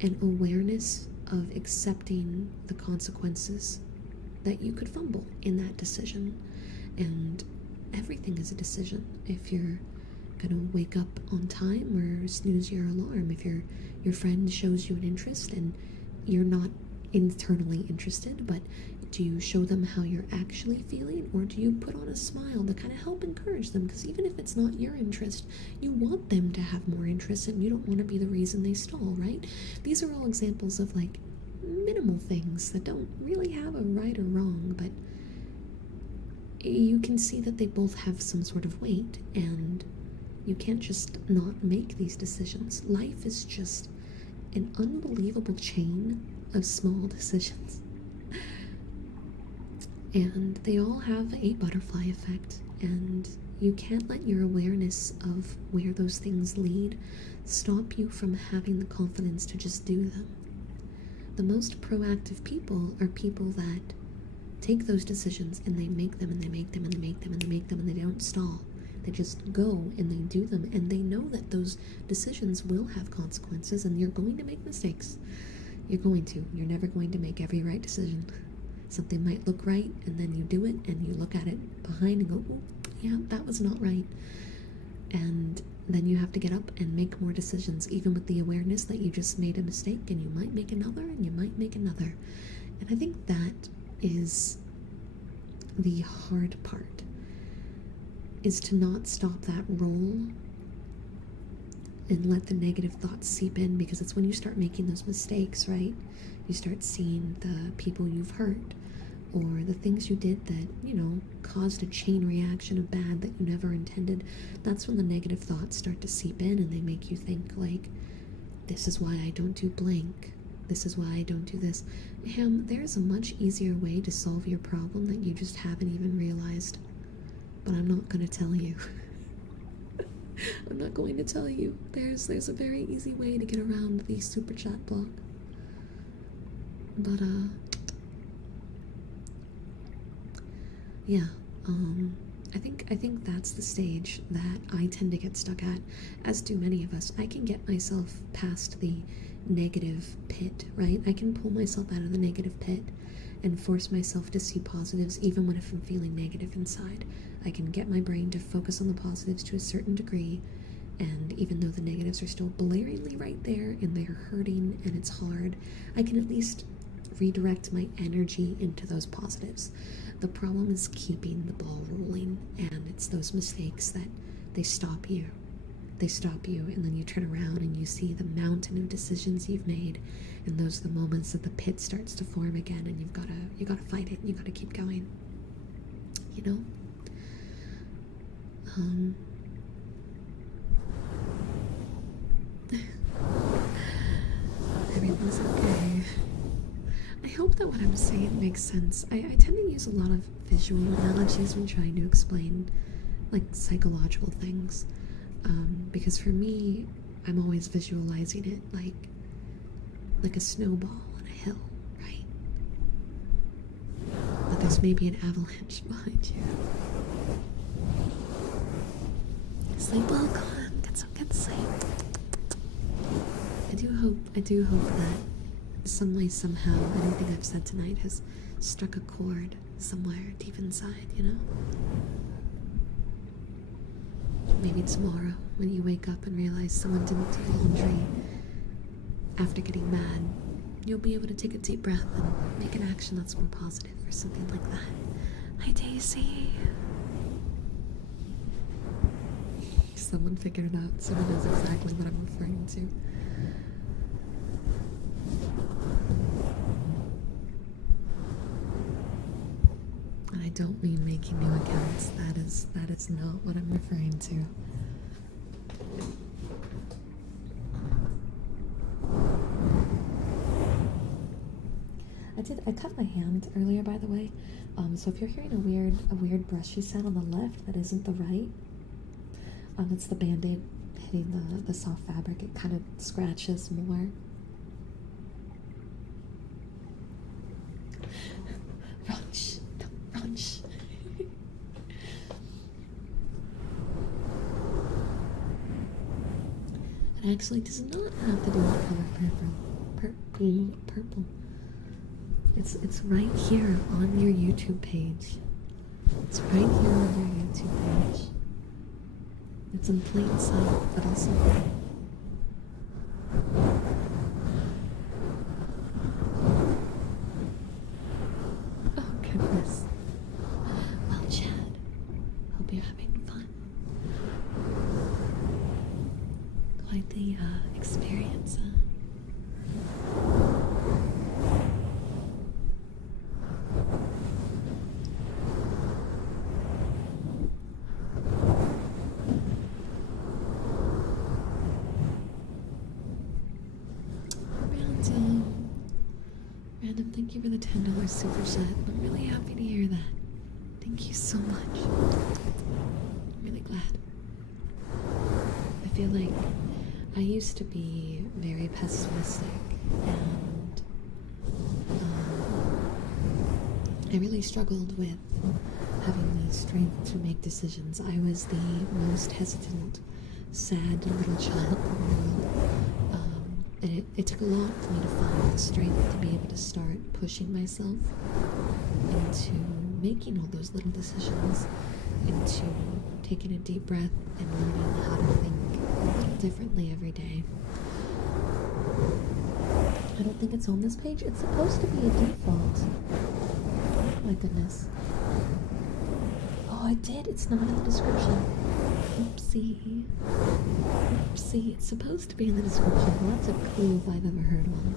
and awareness of accepting the consequences that you could fumble in that decision. And everything is a decision. If you're gonna wake up on time or snooze your alarm, if your friend shows you an interest and you're not internally interested, but do you show them how you're actually feeling, or do you put on a smile to kind of help encourage them? Because even if it's not your interest, you want them to have more interest, and you don't want to be the reason they stall, right? These are all examples of like minimal things that don't really have a right or wrong, but you can see that they both have some sort of weight, and you can't just not make these decisions. Life is just an unbelievable chain of small decisions. And they all have a butterfly effect, and you can't let your awareness of where those things lead stop you from having the confidence to just do them. The most proactive people are people that take those decisions and they make them and they make them and they make them and they make them and they don't stall. They just go and they do them, and they know that those decisions will have consequences and you're going to make mistakes. You're going to. You're never going to make every right decision. Something might look right, and then you do it, and you look at it behind and go, oh, yeah, that was not right. And then you have to get up and make more decisions, even with the awareness that you just made a mistake, and you might make another, and you might make another. And I think that is the hard part, is to not stop that roll and let the negative thoughts seep in, because it's when you start making those mistakes, right? You start seeing the people you've hurt, or the things you did that, caused a chain reaction of bad that you never intended. That's when the negative thoughts start to seep in, and they make you think like, this is why I don't do blank. This is why I don't do this. There's a much easier way to solve your problem that you just haven't even realized. But I'm not going to tell you. I'm not going to tell you. There's a very easy way to get around the super chat block. But, yeah, I think that's the stage that I tend to get stuck at, as do many of us. I can get myself past the negative pit, right? I can pull myself out of the negative pit and force myself to see positives even when if I'm feeling negative inside. I can get my brain to focus on the positives to a certain degree, and even though the negatives are still blaringly right there and they're hurting and it's hard, I can at least redirect my energy into those positives. The problem is keeping the ball rolling, and it's those mistakes that they stop you. They stop you, and then you turn around and you see the mountain of decisions you've made, and those are the moments that the pit starts to form again, and you gotta fight it, and you gotta keep going. Everything's okay. I hope that what I'm saying makes sense. I tend to use a lot of visual analogies when trying to explain like psychological things, because for me, I'm always visualizing it like a snowball on a hill, right? But there's maybe an avalanche behind you. Sleep well, Colin. Get some good sleep. I do hope that some way, somehow, anything I've said tonight has struck a chord somewhere deep inside, Maybe tomorrow, when you wake up and realize someone didn't do the laundry after getting mad, you'll be able to take a deep breath and make an action that's more positive or something like that. Hi, Daisy. Someone figured it out. Someone knows exactly what I'm referring to. And I don't mean making new accounts. That is not what I'm referring to. I cut my hand earlier, by the way. So if you're hearing a weird brushy sound on the left, that isn't the right. It's the Band-Aid hitting the soft fabric. It kind of scratches more. Crunch, don't crunch. It actually does not have to do with color purple. It's right here on your YouTube page. It's right here on your YouTube page. It's in plain sight, but also oh goodness. Well, Chad, hope you're having fun. Quite the experience, huh? thank you for the $10 super chat. I'm really happy to hear that. Thank you so much. I'm really glad. I feel like I used to be very pessimistic, and I really struggled with having the strength to make decisions. I was the most hesitant, sad little child in the world. And it took a lot for me to find the strength to be able to start pushing myself into making all those little decisions, into taking a deep breath and learning how to think a little differently every day. I don't think it's on this page. It's supposed to be a default. Oh my goodness. Oh, I did. It's not in the description. Oopsie. Oopsie. It's supposed to be in the description. Well, that's a clue if I've ever heard one.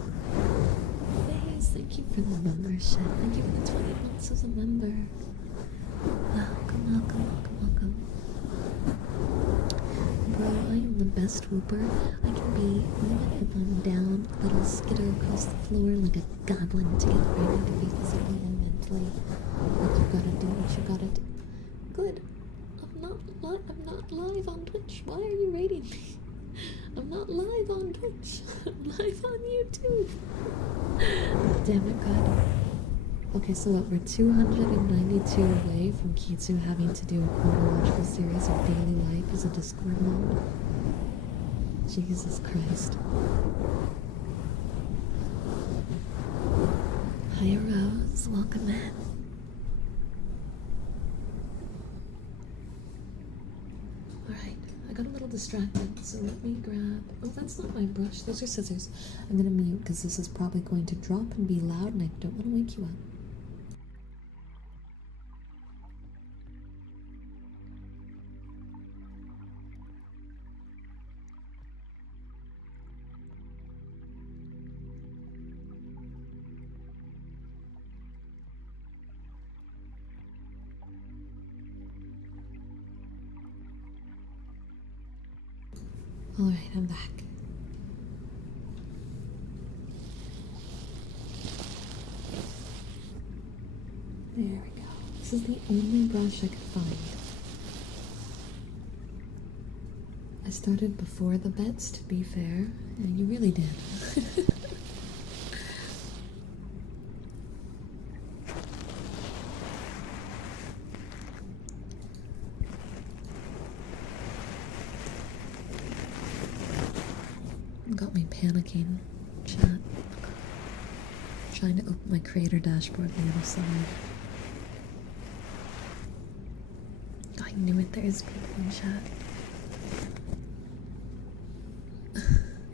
Yes, thank you for the membership. Thank you for the 20 months as a member. Welcome, welcome, welcome, welcome. Bro, I am the best whooper. I can be, even if I'm down, a little skitter across the floor like a goblin to get ready to be physically and mentally. Like, you gotta do what you gotta do. Good. I'm not live on Twitch. Why are you rating me? I'm not live on Twitch. I'm live on YouTube. Damn it, God. Okay, so what? We're 292 away from Kitsu having to do a chronological series of daily life as a Discord mode. Jesus Christ. Hi, Rose. Welcome in. Alright, I got a little distracted, so let me grab... Oh, that's not my brush. Those are scissors. I'm gonna mute because this is probably going to drop and be loud and I don't want to wake you up. Alright, I'm back. There we go. This is the only brush I could find. I started before the bets, to be fair, and you really did. Got me panicking, chat. Trying to open my creator dashboard on the other side. I knew it, there's people in chat.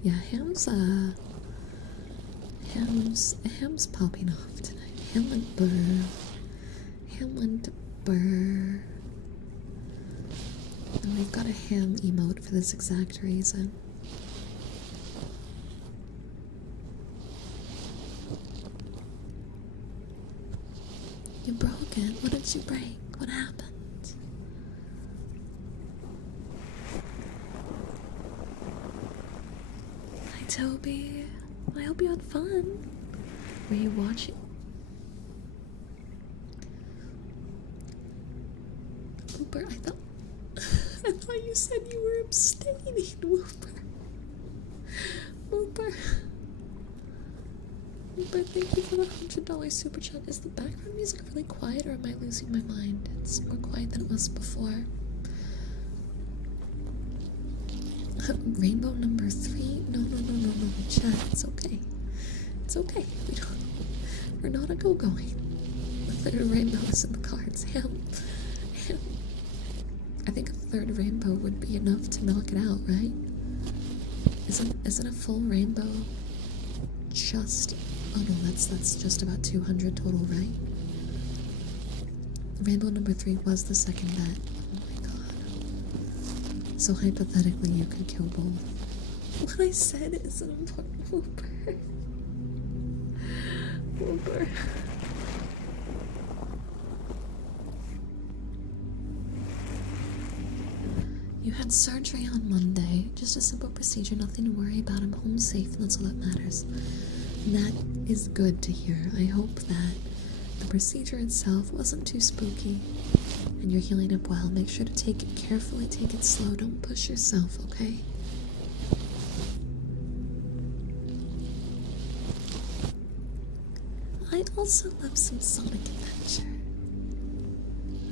Yeah, Ham's popping off tonight. Ham went burr. Ham went burr. And we've got a ham emote for this exact reason. You broke it. What did you break? What happened? Hi, Toby. I hope you had fun. Were you watching? Whooper, I thought you said you were abstaining, Whooper. Whooper. But thank you for the $100 super chat. Is the background music really quiet or am I losing my mind? It's more quiet than it was before. Rainbow number 3? No, chat, it's okay. It's okay. We're not a go-going. The third rainbow is in the cards. Ham. I think a third rainbow would be enough to knock it out, right? Isn't a full rainbow just... Oh no, that's just about 200 total, right? Rainbow number 3 was the second bet. Oh my god. So hypothetically, you could kill both. What I said is an important Whooper. Whooper. You had surgery on Monday. Just a simple procedure, nothing to worry about. I'm home safe, and that's all that matters. That is good to hear. I hope that the procedure itself wasn't too spooky and you're healing up well. Make sure to take it carefully, take it slow, don't push yourself, okay? I also love some Sonic Adventure.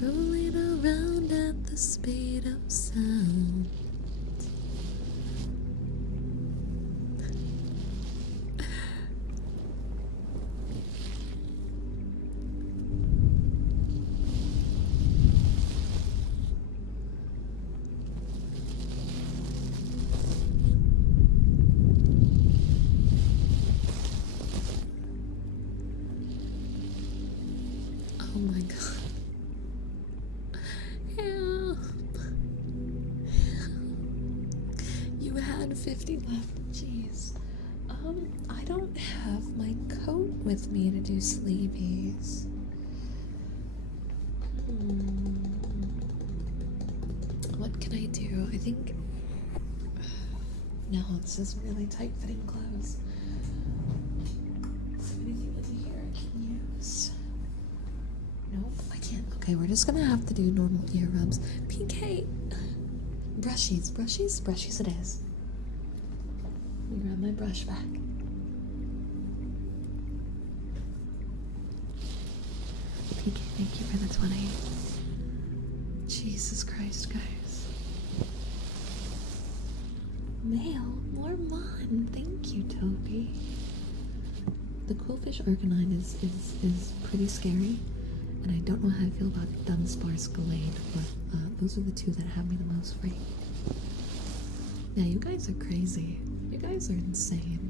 Rolling around at the speed of sound. Oh my god. Help. You had 50 left. Jeez. I don't have my coat with me to do sleepies. What can I do? I think... No, this is really tight-fitting clothes. Is there anything in here I can use? Nope, I can't. Okay, we're just gonna have to do normal ear rubs. PK! Brushies, brushies, brushies it is. Let me grab my brush back. PK, thank you for the 20. Jesus Christ, guys. Mail, more mon. Thank you, Toby. The Quillfish Arcanine is pretty scary. And I don't know how I feel about Dunsparce Glade, but those are the two that have me the most free. Yeah, you guys are crazy. You guys are insane.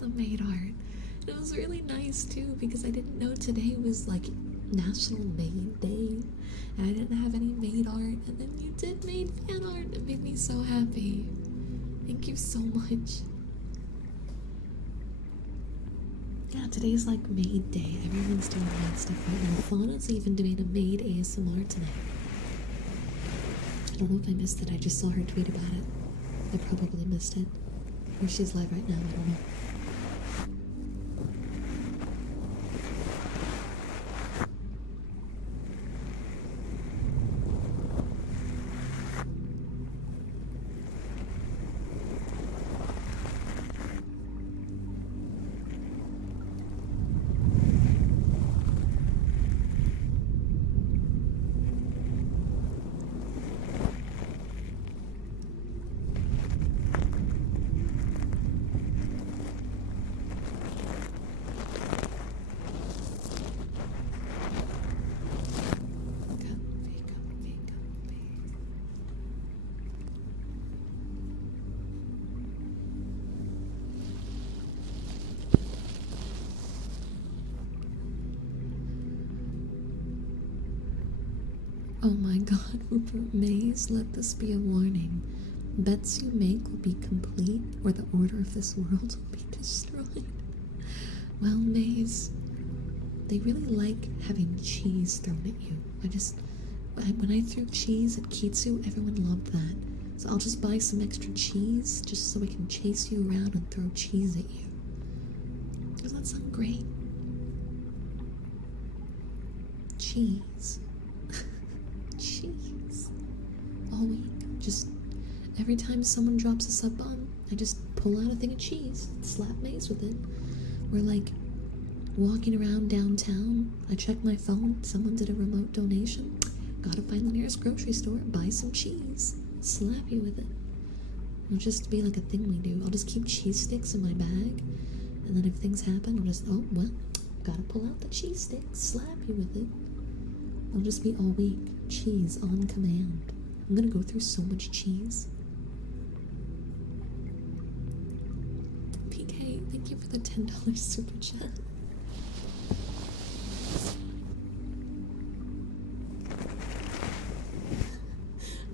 The maid art. It was really nice too because I didn't know today was like National Maid Day and I didn't have any maid art, and then you did maid fan art. It made me so happy. Thank you so much. Yeah, today's like maid day. Everyone's doing maid stuff right now. Fauna's even doing a maid ASMR tonight. I don't know if I missed it. I just saw her tweet about it. I probably missed it. Or she's live right now, I don't know. Oh my god, Rupert Mays, let this be a warning. Bets you make will be complete, or the order of this world will be destroyed. Well, Mays, they really like having cheese thrown at you. When I threw cheese at Kitsu, everyone loved that. So I'll just buy some extra cheese, just so I can chase you around and throw cheese at you. Does that sound great? Cheese. Cheese. All week. Just every time someone drops a sub bomb, I just pull out a thing of cheese, slap Maze with it. We're like walking around downtown. I check my phone, someone did a remote donation. Gotta find the nearest grocery store, buy some cheese, slap you with it. It'll just be like a thing we do. I'll just keep cheese sticks in my bag, and then if things happen, I'll just, oh, well, gotta pull out the cheese stick, slap you with it. It'll just be all week. Cheese on command. I'm gonna go through so much cheese. the $10 super chat.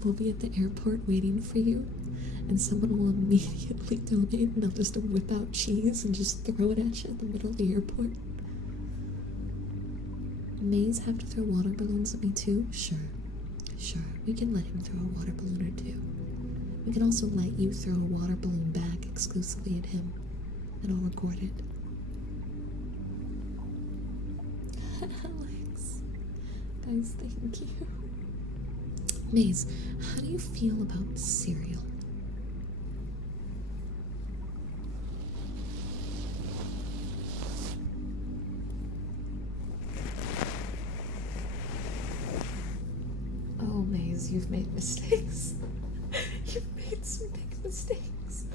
We'll be at the airport waiting for you, and someone will immediately donate, and they'll just whip out cheese and just throw it at you in the middle of the airport. Maze have to throw water balloons at me too? Sure. Sure, we can let him throw a water balloon or two. We can also let you throw a water balloon back exclusively at him, and I'll record it. Alex. Guys, thank you. Maze, how do you feel about cereal? Oh, Maze, you've made mistakes. You've made some big mistakes.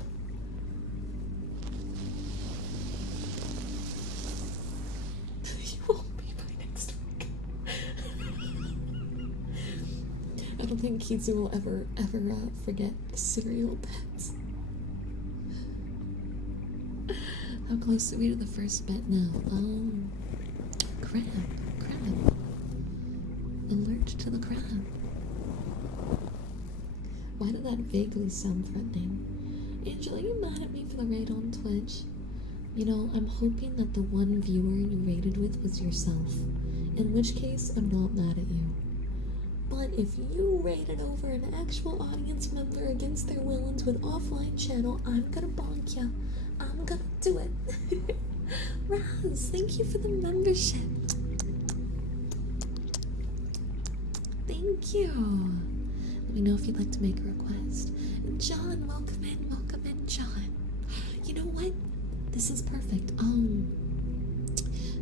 You won't be by next week. I don't think Kizu will ever forget cereal pets. How close are we to the first bet now? Crab. Alert to the crab. Why did that vaguely sound threatening? Angela, you mad at me for the raid on Twitch? You know, I'm hoping that the one viewer you raided with was yourself. In which case, I'm not mad at you. But if you raided over an actual audience member against their willings with offline channel, I'm gonna bonk ya. I'm gonna do it. Raz, thank you for the membership. Thank you. Let me know if you'd like to make a request. And John, welcome in, John. You know what? This is perfect.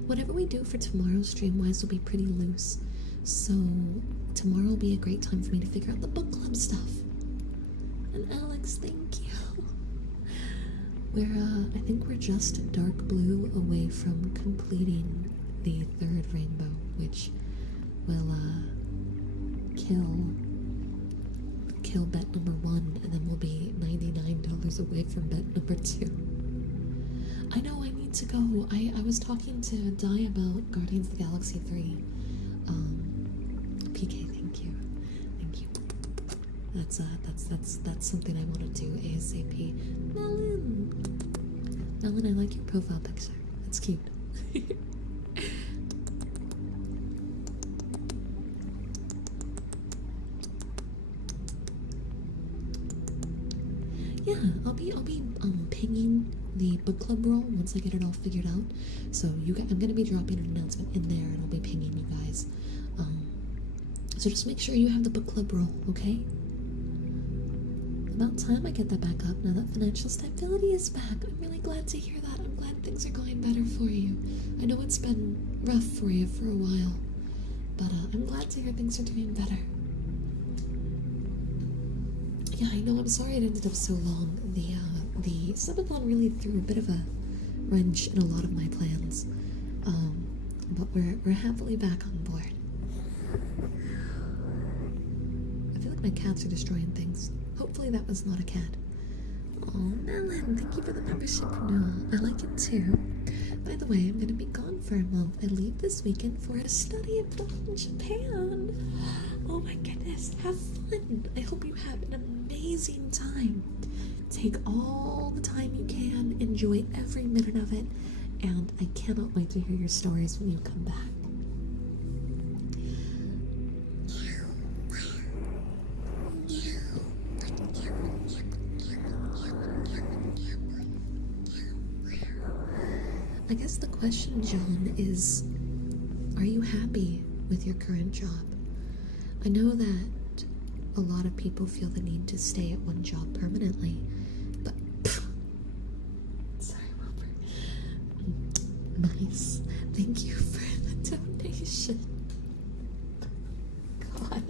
Whatever we do for tomorrow stream-wise will be pretty loose. So tomorrow will be a great time for me to figure out the book club stuff. And Alex, thank you. I think we're just dark blue away from completing the third rainbow, which will, kill bet number 1, and then we'll be $99 away from bet number 2. I know I need to go. I was talking to Di about Guardians of the Galaxy 3. PK, thank you. That's something I want to do ASAP. Melon, I like your profile picture. That's cute. Yeah, I'll be pinging the book club roll once I get it all figured out. So I'm gonna be dropping an announcement in there, and I'll be pinging you guys. So just make sure you have the book club roll, okay? About time I get that back up now that financial stability is back. I'm really glad to hear that. I'm glad things are going better for you. I know it's been rough for you for a while, but I'm glad to hear things are doing better. Yeah, I know. I'm sorry it ended up so long. The subathon really threw a bit of a wrench in a lot of my plans, but we're happily back on board. I feel like my cats are destroying things. Hopefully that was not a cat. Oh, Melon, thank you for the membership renewal. I like it too. By the way, I'm gonna be gone for a month. I leave this weekend for a study abroad in Japan. Oh my goodness, have fun. I hope you have an amazing time. Take all the time you can, enjoy every minute of it, and I cannot wait to hear your stories when you come back. I guess the question, John, is, are you happy with your current job? I know that a lot of people feel the need to stay at one job permanently, but sorry, Robert. Nice. Thank you for the donation. God.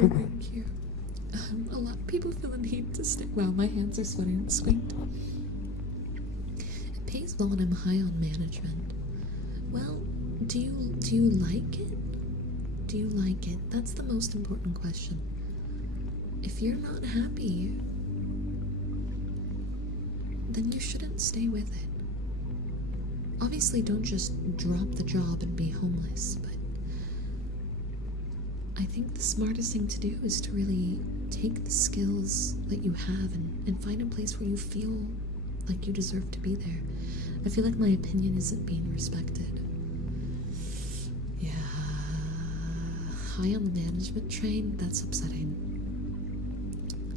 Thank you. A lot of people feel the need to stay. Wow, my hands are sweating and squeaked. It pays well when I'm high on management. Well, do you like it? Do you like it? That's the most important question. If you're not happy, then you shouldn't stay with it. Obviously, don't just drop the job and be homeless, but I think the smartest thing to do is to really take the skills that you have and find a place where you feel like you deserve to be there. I feel like my opinion isn't being respected. Yeah, high on the management train, that's upsetting.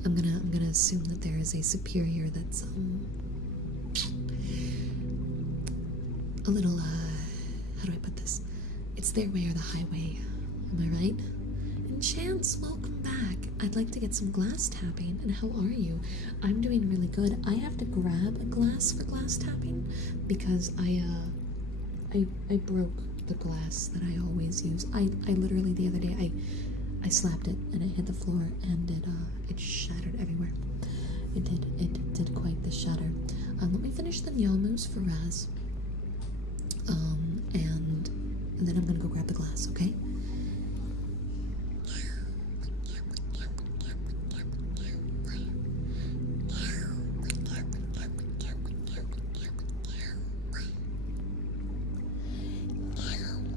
I'm gonna assume that there is a superior that's a little how do I put this? It's their way or the highway. Am I right? And Chance, welcome back. I'd like to get some glass tapping. And how are you? I'm doing really good. I have to grab a glass for glass tapping because I broke the glass that I always use. I literally the other day I slapped it and it hit the floor and it shattered everywhere. It did quite the shatter. Let me finish the Nyamus for Raz. And then I'm gonna go grab the glass, okay?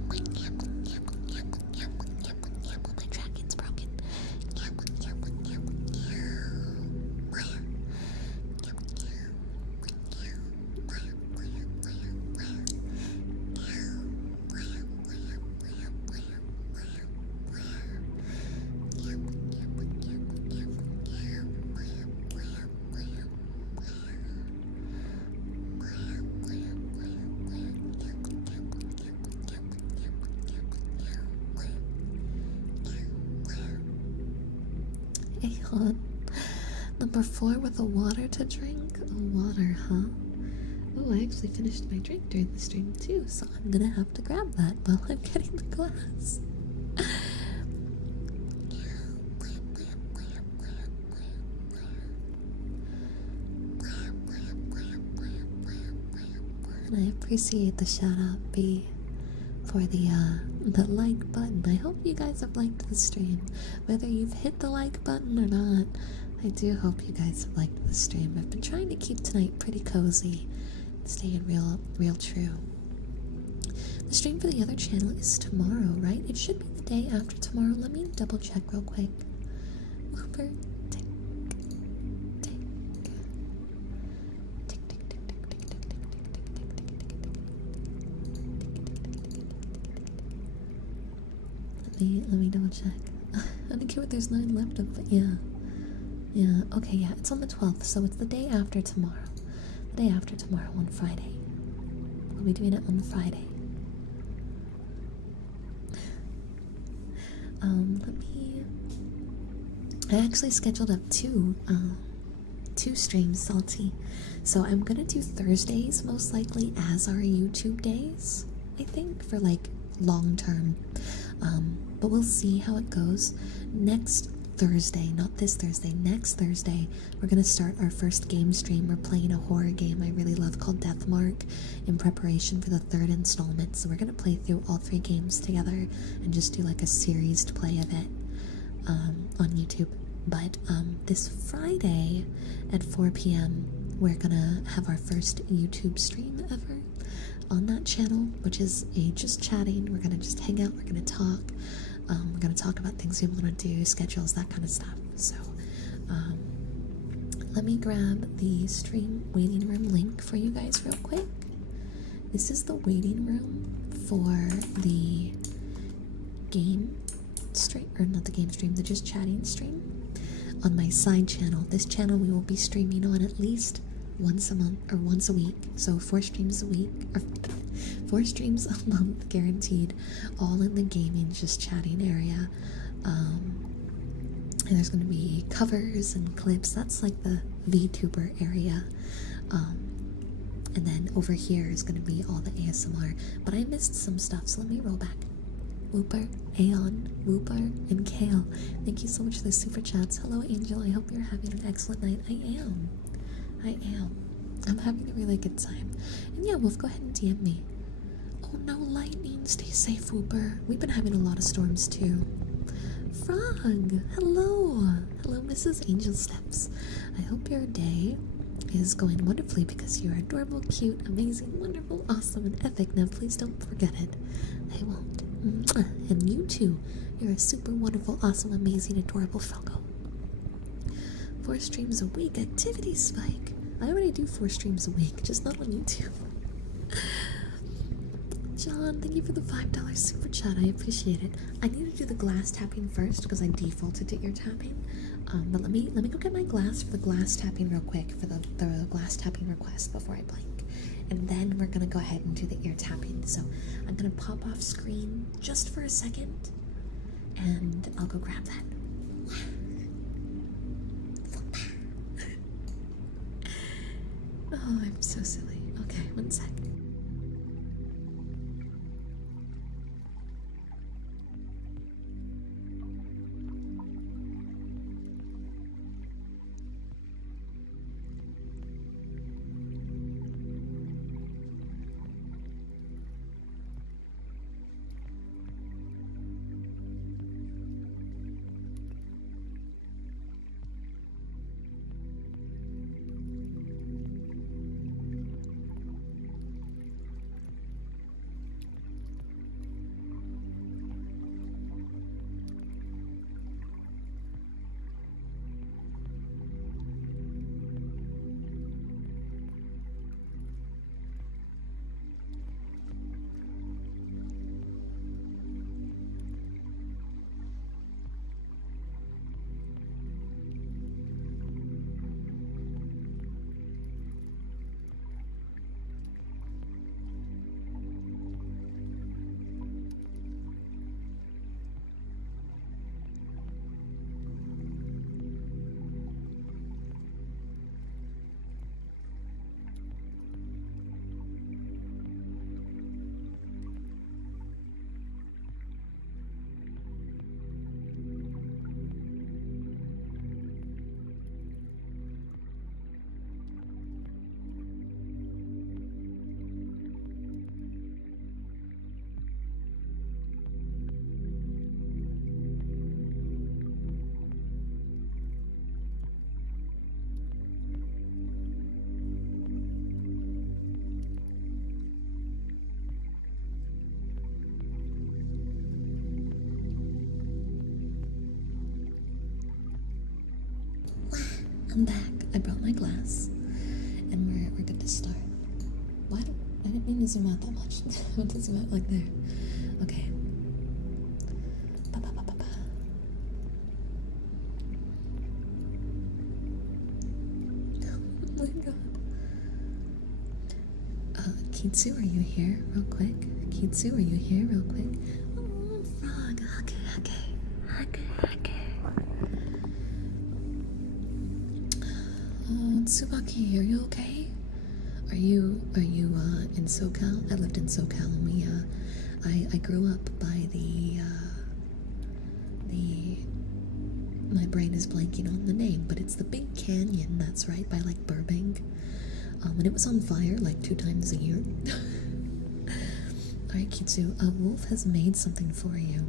My dragon's broken. Aeon. Number 4 with a water to drink? A water, huh? Oh, I actually finished my drink during the stream too, so I'm gonna have to grab that while I'm getting the glass. And I appreciate the shout out, B, for the like button. I hope you guys have liked the stream. Whether you've hit the like button or not, I do hope you guys have liked the stream. I've been trying to keep tonight pretty cozy, staying real true. The stream for the other channel is tomorrow, right? It should be the day after tomorrow. Let me double check real quick. Uber, tick, tick, tick, tick, tick, tick, tick, tick, tick, tick, Let me double check. I don't care what there's 9 left of, but yeah. Yeah, okay, yeah, it's on the 12th, so it's the day after tomorrow. The day after tomorrow, on Friday. We'll be doing it on Friday. I actually scheduled up two streams, Salty. So I'm gonna do Thursdays most likely as our YouTube days, I think, for like long term. But we'll see how it goes. Next Thursday, not this Thursday, next Thursday, we're gonna start our first game stream. We're playing a horror game I really love called Deathmark in preparation for the 3rd installment. So we're gonna play through all 3 games together and just do like a series play of it on YouTube. But this Friday at 4 p.m. we're gonna have our first YouTube stream ever on that channel, which is just chatting. We're gonna just hang out, we're gonna talk. We're gonna talk about things we want to do, schedules, that kind of stuff. So let me grab the stream waiting room link for you guys real quick. This is the waiting room for the game stream, or not the game stream, the just chatting stream on my side channel. This channel we will be streaming on at least once a month or once a week, so 4 streams a week, or 4 streams a month guaranteed, all in the gaming just chatting area. And there's going to be covers and clips. That's like the vtuber area. And then over here is going to be all the ASMR, but I missed some stuff, so let me roll back. Whooper, Aeon, Whooper, and Kale, thank you so much for the super chats. Hello Angel, I hope you're having an excellent night. I am. I'm having a really good time. And yeah, Wolf, go ahead and DM me. Oh, no lightning. Stay safe, Whooper. We've been having a lot of storms too. Frog, hello. Hello, Mrs. Angel Steps. I hope your day is going wonderfully because you're adorable, cute, amazing, wonderful, awesome, and epic. Now, please don't forget it. I won't. And you too. You're a super wonderful, awesome, amazing, adorable Froggo. 4 streams a week. Activity spike. I already do 4 streams a week, just not on YouTube. John, thank you for the $5 super chat. I appreciate it. I need to do the glass tapping first because I defaulted to ear tapping. But let me go get my glass for the glass tapping real quick for the glass tapping request before I blink, and then we're gonna go ahead and do the ear tapping. So I'm gonna pop off screen just for a second, and I'll go grab that. Oh, I'm so silly. Okay, one sec. I'm back. I brought my glass, and we're good to start. Why? I didn't mean to zoom out that much. I want to zoom out like there. Okay. Ba ba ba ba ba. Oh my god. Kitsu, are you here? Real quick. Kitsu, are you here? Real quick. Oh, frog. Okay. Tsubaki, are you okay? Are you in SoCal? I lived in SoCal, and I grew up by my brain is blanking on the name, but it's the big canyon that's right by like Burbank. And it was on fire like 2 times a year. Alright, Kitsu, Wolf has made something for you.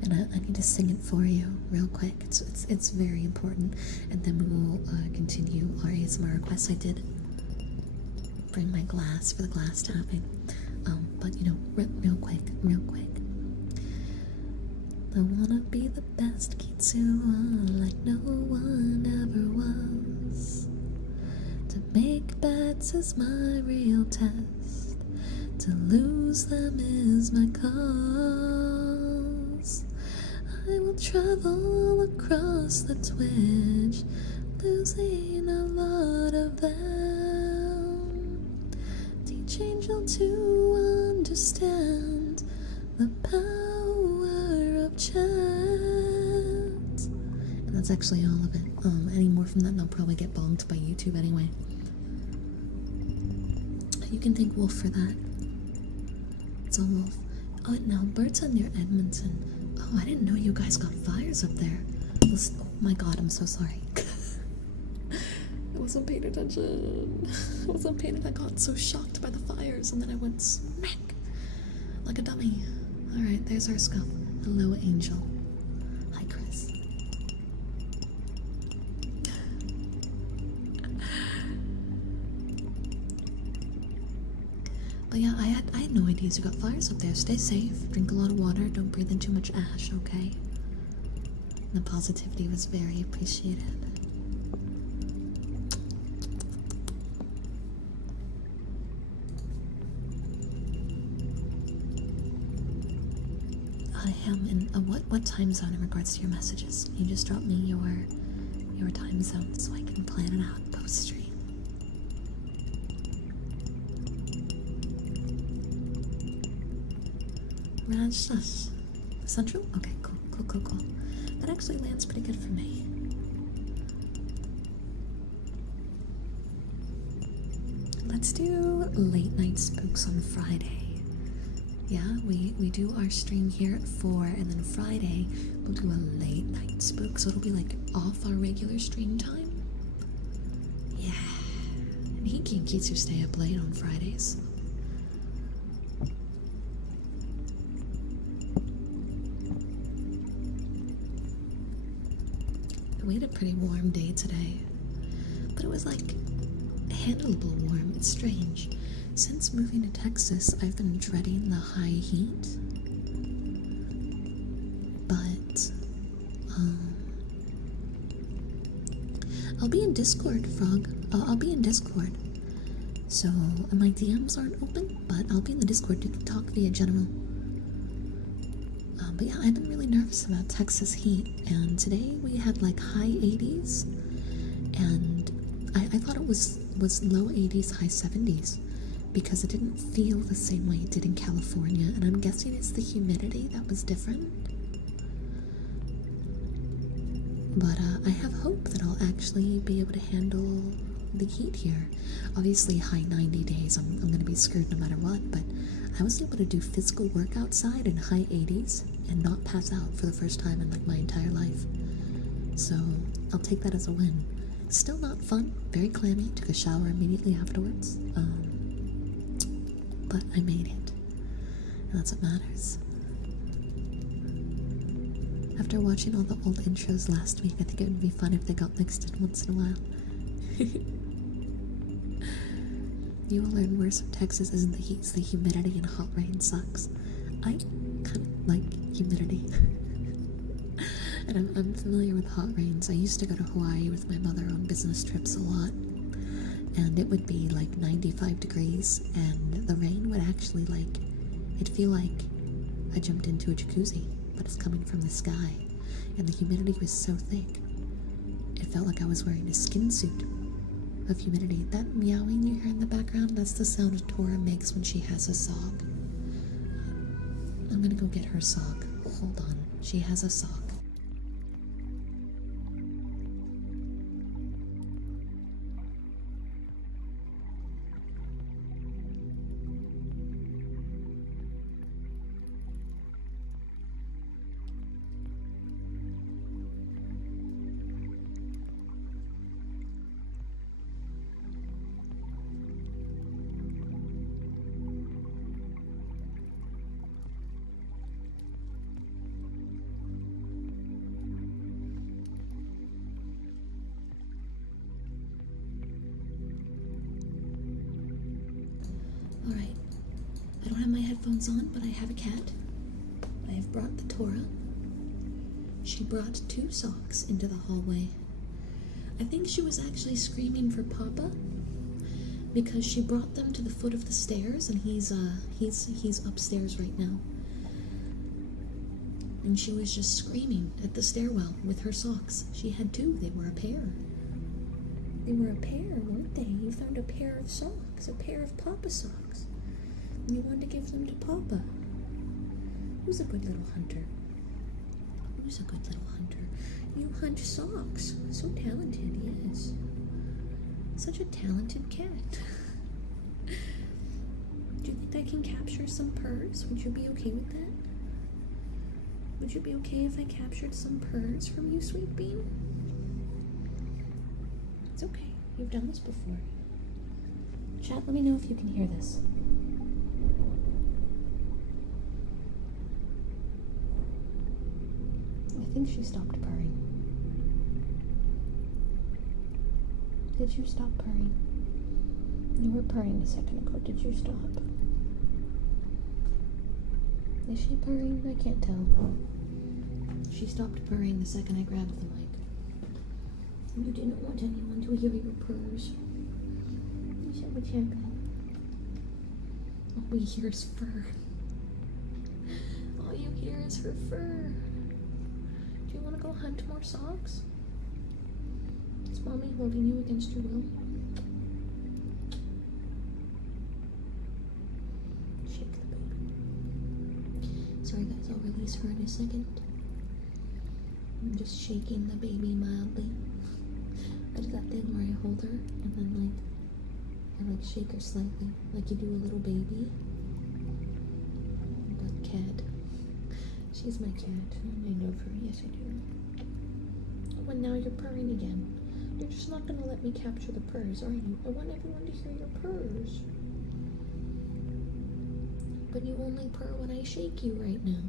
And I need to sing it for you real quick. It's very important, and then we will continue our ASMR requests. I did bring my glass for the glass tapping, but you know, real quick. I wanna be the best Kitsu, like no one ever was. To make bets is my real test. To lose them is my cause. I will travel across the Twitch, losing a lot of them. Teach Angel to understand the power of chat. And that's actually all of it. Any more from that and I'll probably get bonked by YouTube anyway. You can thank Wolf for that. It's all Wolf. Oh, now Bert's near Edmonton. Oh, I didn't know you guys got fires up there. Oh my god, I'm so sorry. wasn't paying attention. I wasn't paying attention. I got so shocked by the fires, and then I went smack like a dummy. Alright, there's our scum. Hello, Angel. Hi, Chris. But yeah, I had no ideas you got fires up there. Stay safe, drink a lot of water, don't breathe in too much ash, okay? The positivity was very appreciated. I am in what time zone in regards to your messages? You just drop me your time zone so I can plan it out post stream. Central? Okay, cool. That actually lands pretty good for me. Let's do late night spooks on Friday. Yeah, we do our stream here at 4, and then Friday we'll do a late night spook, so it'll be like off our regular stream time. Yeah, and he can't get you stay up late on Fridays. We had a pretty warm day today, but it was like handleable warm. It's strange. Since moving to Texas, I've been dreading the high heat, but I'll be in Discord, Frog. I'll be in Discord. So my DMs aren't open, but I'll be in the Discord to talk via general. But yeah, I've been really nervous about Texas heat, and today we had like high 80s, and I thought it was low 80s, high 70s, because it didn't feel the same way it did in California, and I'm guessing it's the humidity that was different. But I have hope that I'll actually be able to handle the heat here. Obviously, high 90 days, I'm going to be screwed no matter what, but I was able to do physical work outside in high 80s and not pass out for the first time in like my entire life. So I'll take that as a win. Still not fun, very clammy, took a shower immediately afterwards, but I made it, and that's what matters. After watching all the old intros last week, I think it would be fun if they got mixed in once in a while. You will learn worse of Texas isn't the heat, it's the humidity, and hot rain sucks. I kind of like humidity. And I'm familiar with hot rains. I used to go to Hawaii with my mother on business trips a lot, and it would be like 95 degrees, and the rain would actually it'd feel like I jumped into a jacuzzi, but it's coming from the sky, and the humidity was so thick, it felt like I was wearing a skin suit of humidity. That meowing you hear in the background, that's the sound Tora makes when she has a sock. I'm gonna go get her sock. Hold on, she has a sock. Alright, I don't have my headphones on, but I have a cat. I have brought the Tora. She brought 2 socks into the hallway. I think she was actually screaming for Papa, because she brought them to the foot of the stairs, and he's upstairs right now. And she was just screaming at the stairwell with her socks. She had 2, they were a pair. They were a pair, weren't they? You found a pair of socks, a pair of Papa socks. And you wanted to give them to Papa. Who's a good little hunter? Who's a good little hunter? You hunt socks. So talented, yes. Such a talented cat. Do you think I can capture some purrs? Would you be okay with that? Would you be okay if I captured some purrs from you, Sweet Bean? It's okay. You've done this before. Chat, let me know if you can hear this. I think she stopped purring. Did you stop purring? You were purring a second ago. Did you stop? Is she purring? I can't tell. She stopped purring the second I grabbed the mic. You didn't want anyone to hear your purrs. Is that what's happening? All we hear is fur. All you hear is her fur. Do you want to go hunt more socks? Is mommy holding you against your will? Shake the baby. Sorry guys, I'll release her in a second. I'm just shaking the baby mildly. I do that thing where I hold her and then I shake her slightly, like you do a little baby. But cat. She's my cat. I love her. Yes, I do. Oh, and now you're purring again. You're just not going to let me capture the purrs, are you? I want everyone to hear your purrs. But you only purr when I shake you right now.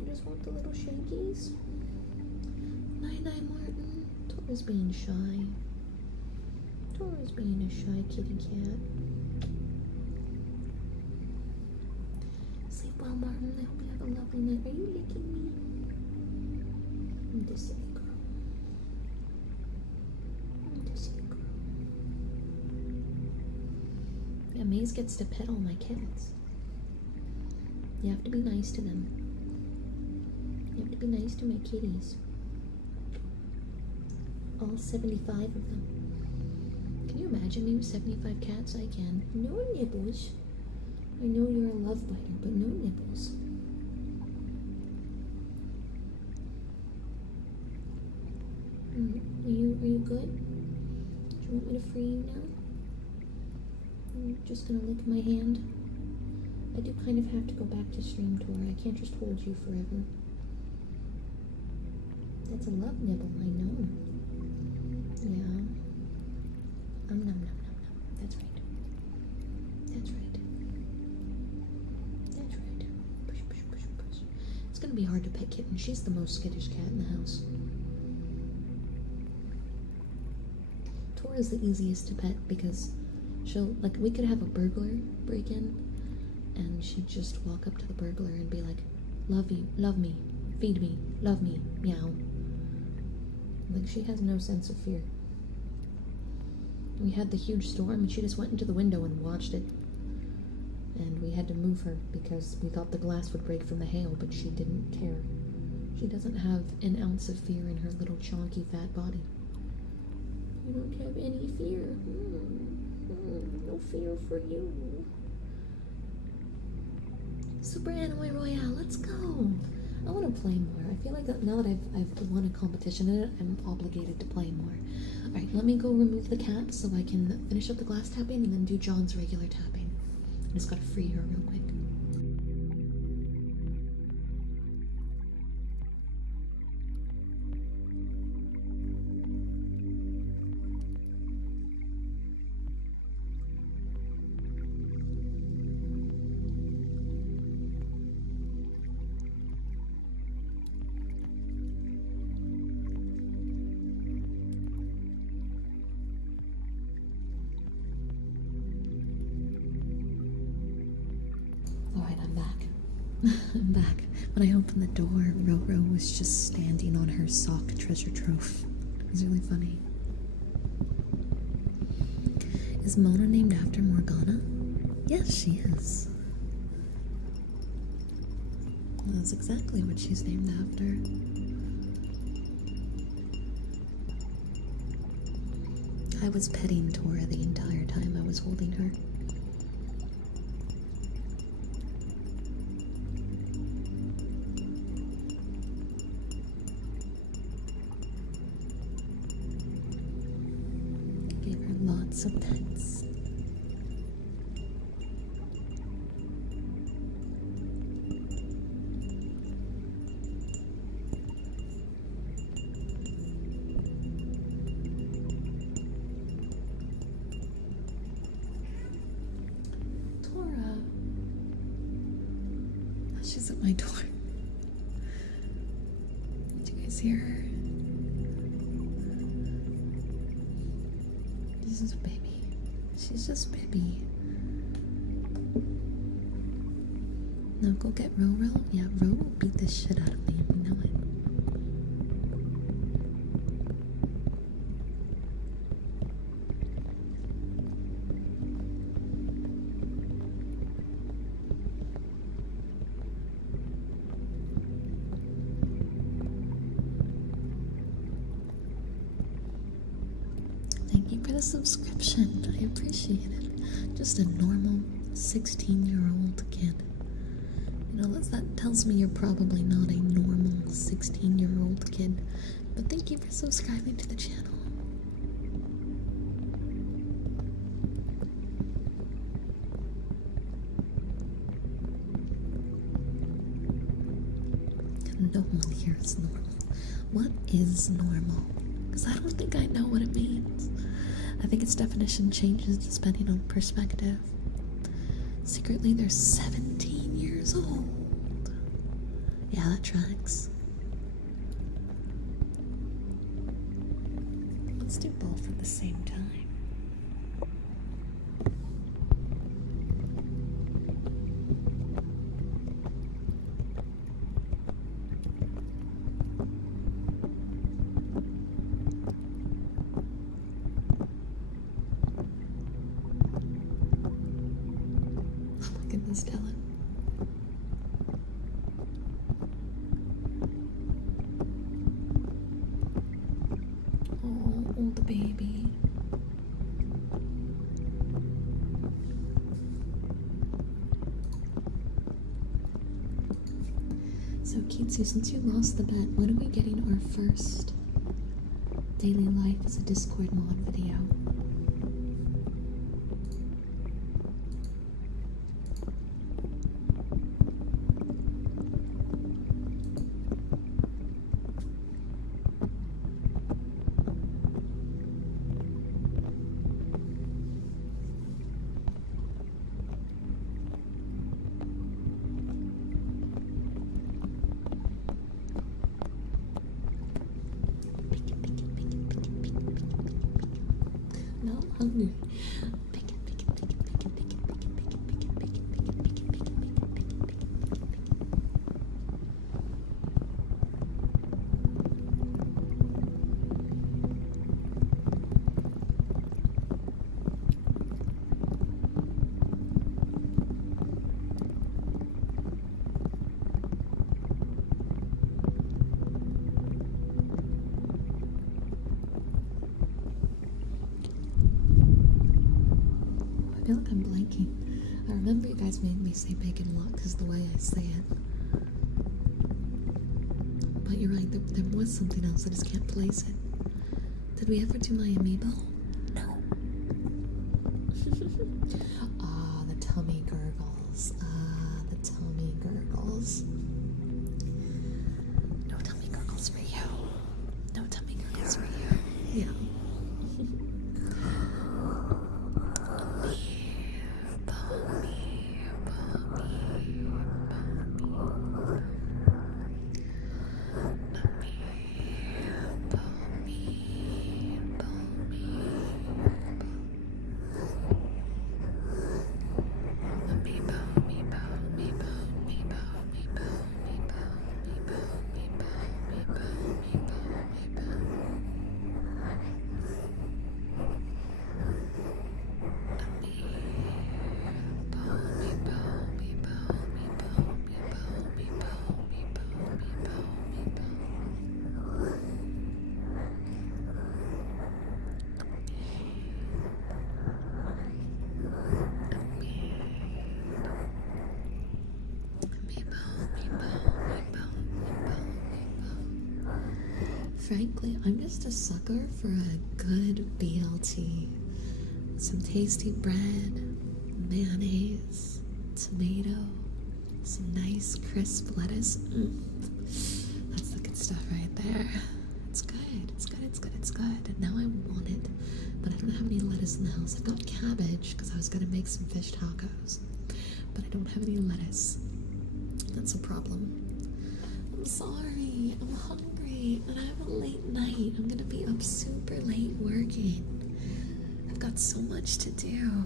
You just want the little shakies? Night-night, Martin. Tora's being shy. Tora's being a shy kitty cat. Sleep well, Martin. I hope you have a lovely night. Are you licking me? I'm the silly girl. I'm the silly girl. Yeah, Maze gets to pet all my cats. You have to be nice to them. You have to be nice to my kitties. All 75 of them. Can you imagine me with 75 cats? I can. No nibbles. I know you're a love biter, but no nibbles. Are you good? Do you want me to free you now? I'm just gonna lick my hand. I do kind of have to go back to stream, Tora. I can't just hold you forever. That's a love nibble, I know. Yeah. Nom nom nom nom. That's right. That's right. That's right. Push, push, push, push. It's gonna be hard to pet Kitten. She's the most skittish cat in the house. Tora's the easiest to pet because we could have a burglar break in and she'd just walk up to the burglar and be like, love you, love me, feed me, love me, meow. Like, she has no sense of fear. We had the huge storm and she just went into the window and watched it. And we had to move her because we thought the glass would break from the hail, but she didn't care. She doesn't have an ounce of fear in her little chonky fat body. You don't have any fear. No fear for you. Super Anime Royale, let's go. I want to play more. I feel like that now that I've won a competition in it, I'm obligated to play more. Alright, let me go remove the cat so I can finish up the glass tapping and then do John's regular tapping. I just gotta free her real quick. Alright, I'm back. I'm back. When I opened the door, Roro was just standing on her sock treasure trove. It was really funny. Is Mona named after Morgana? Yes, she is. That's exactly what she's named after. I was petting Tora the entire time I was holding her. Gave her lots of pets. She's at my door. Did you guys hear her? This is a baby. She's just baby. No, go get Ro. Yeah, Ro will beat the shit out of me. We know it. Thank you for the subscription. I appreciate it. Just a normal 16-year-old kid. You know, that tells me you're probably not a normal 16-year-old kid. But thank you for subscribing to the channel. No one here is normal. What is normal? Because I don't think I know what it means. I think its definition changes depending on perspective. Secretly, they're 17 years old. Yeah, that tracks. Let's do both at the same time. Goodness, Dylan. Oh, the baby. So, Keatsy, since you lost the bet, when are we getting our first daily life as a Discord mod video? No, I'm hungry. I feel like I'm blanking. I remember you guys made me say bacon luck because the way I say it. But you're right, there was something else. I just can't place it. Did we ever do my amiibo? No. Ah, the tummy gurgles. Ah, the tummy gurgles. No tummy gurgles for you. No tummy gurgles for you. Yeah. Frankly, I'm just a sucker for a good BLT. Some tasty bread, mayonnaise, tomato, some nice crisp lettuce. That's the good stuff right there. It's good, it's good, it's good, it's good. And now I want it, but I don't have any lettuce in the house. I've got cabbage because I was going to make some fish tacos, but I don't have any lettuce. that's a problem. I'm sorry, I'm hungry, and I have a late night. I'm gonna be up super late working. I've got so much to do.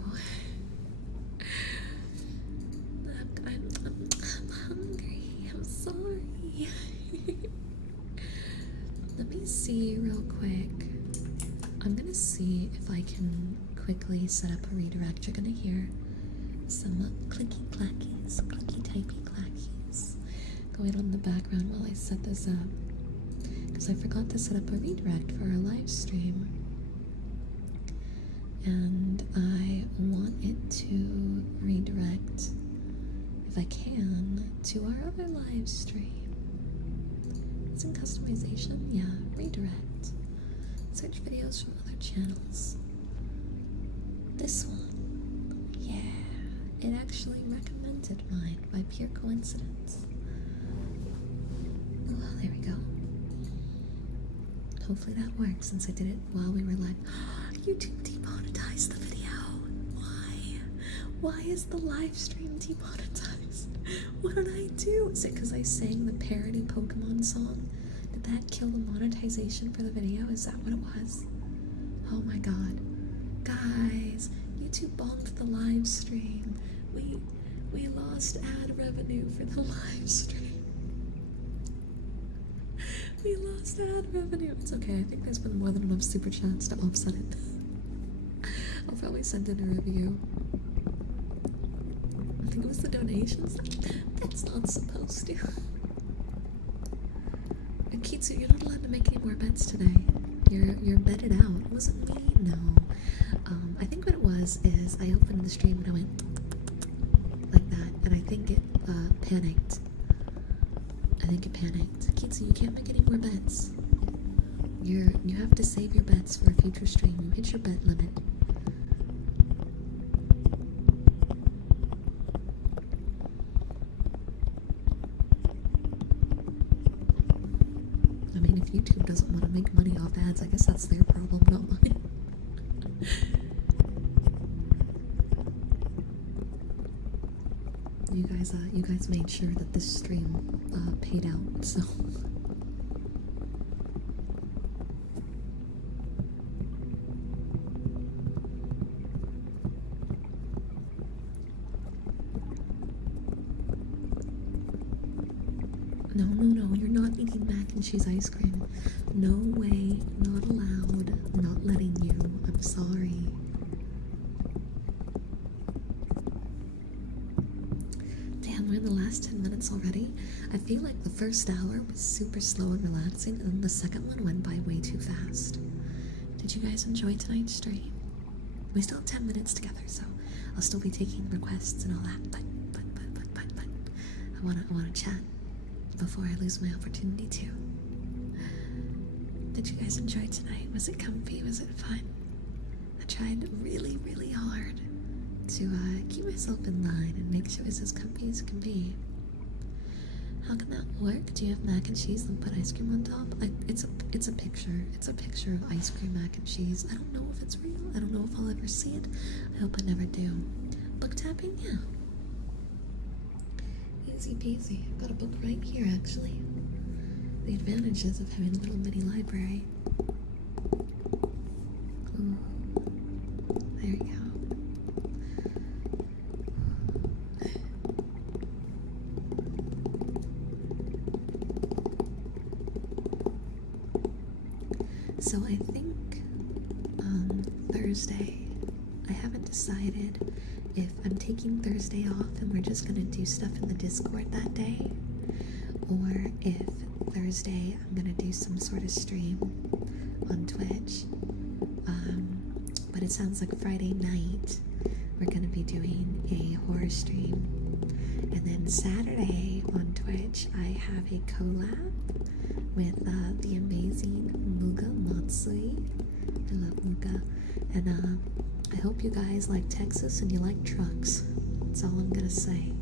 I'm hungry, I'm sorry. Let me see real quick. I'm gonna see if I can quickly set up a redirect. You're gonna hear some clicky clackies, clicky typey clackies going on in the background while I set this up, because I forgot to set up a redirect for our live stream, and I want it to redirect, if I can, to our other live stream. It's in customization, yeah, redirect. Search videos from other channels. This one, yeah, it actually recommended mine by pure coincidence. Oh, there we go. Hopefully that works, since I did it while we were live. YouTube demonetized the video. Why? Why is the live stream demonetized? What did I do? Is it because I sang the parody Pokemon song? Did that kill the monetization for the video? Is that what it was? Oh my god. Guys, YouTube bombed the live stream. We lost ad revenue for the live stream. We lost ad revenue. It's okay, I think there's been more than enough super chats to offset it. I'll probably send in a review. I think it was the donations. That's not supposed to. And Kitsu, you're not allowed to make any more bets today. You're bedded out. It wasn't me, no. I think what it was is I opened the stream and I went like that, and I think it panicked. I think it panicked. Kitsu, you can't make any more bets. You have to save your bets for a future stream. You hit your bet limit. I mean, if YouTube doesn't want to make money off ads, I guess that's their problem, not mine. You guys made sure that this stream paid out, so. No, you're not eating mac and cheese ice cream. No way, not allowed, not letting you. I'm sorry. Damn, we're in the last 10 minutes already. I feel like the first hour was super slow and relaxing, and then the second one went by way too fast. Did you guys enjoy tonight's stream? We still have 10 minutes together, so I'll still be taking requests and all that, but I wanna chat before I lose my opportunity to. Did you guys enjoy tonight? Was it comfy? Was it fun? I tried really, really hard to keep myself in line and make sure it's as comfy as it can be. How can that work? Do you have mac and cheese and put ice cream on top? It's a picture. It's a picture of ice cream mac and cheese. I don't know if it's real. I don't know if I'll ever see it. I hope I never do. Book tapping? Yeah. Easy peasy. I've got a book right here, actually. The advantages of having a little mini library. Ooh. There we go. So I think Thursday, I haven't decided if I'm taking Thursday off and we're just gonna do stuff in the Discord that day, or if Thursday I'm gonna do some sort of stream on Twitch. But it sounds like Friday night we're gonna be doing a horror stream, and then Saturday on Twitch I have a collab with the amazing Muga Matsui. I love Muga, and I hope you guys like Texas and you like trucks. That's all I'm gonna say.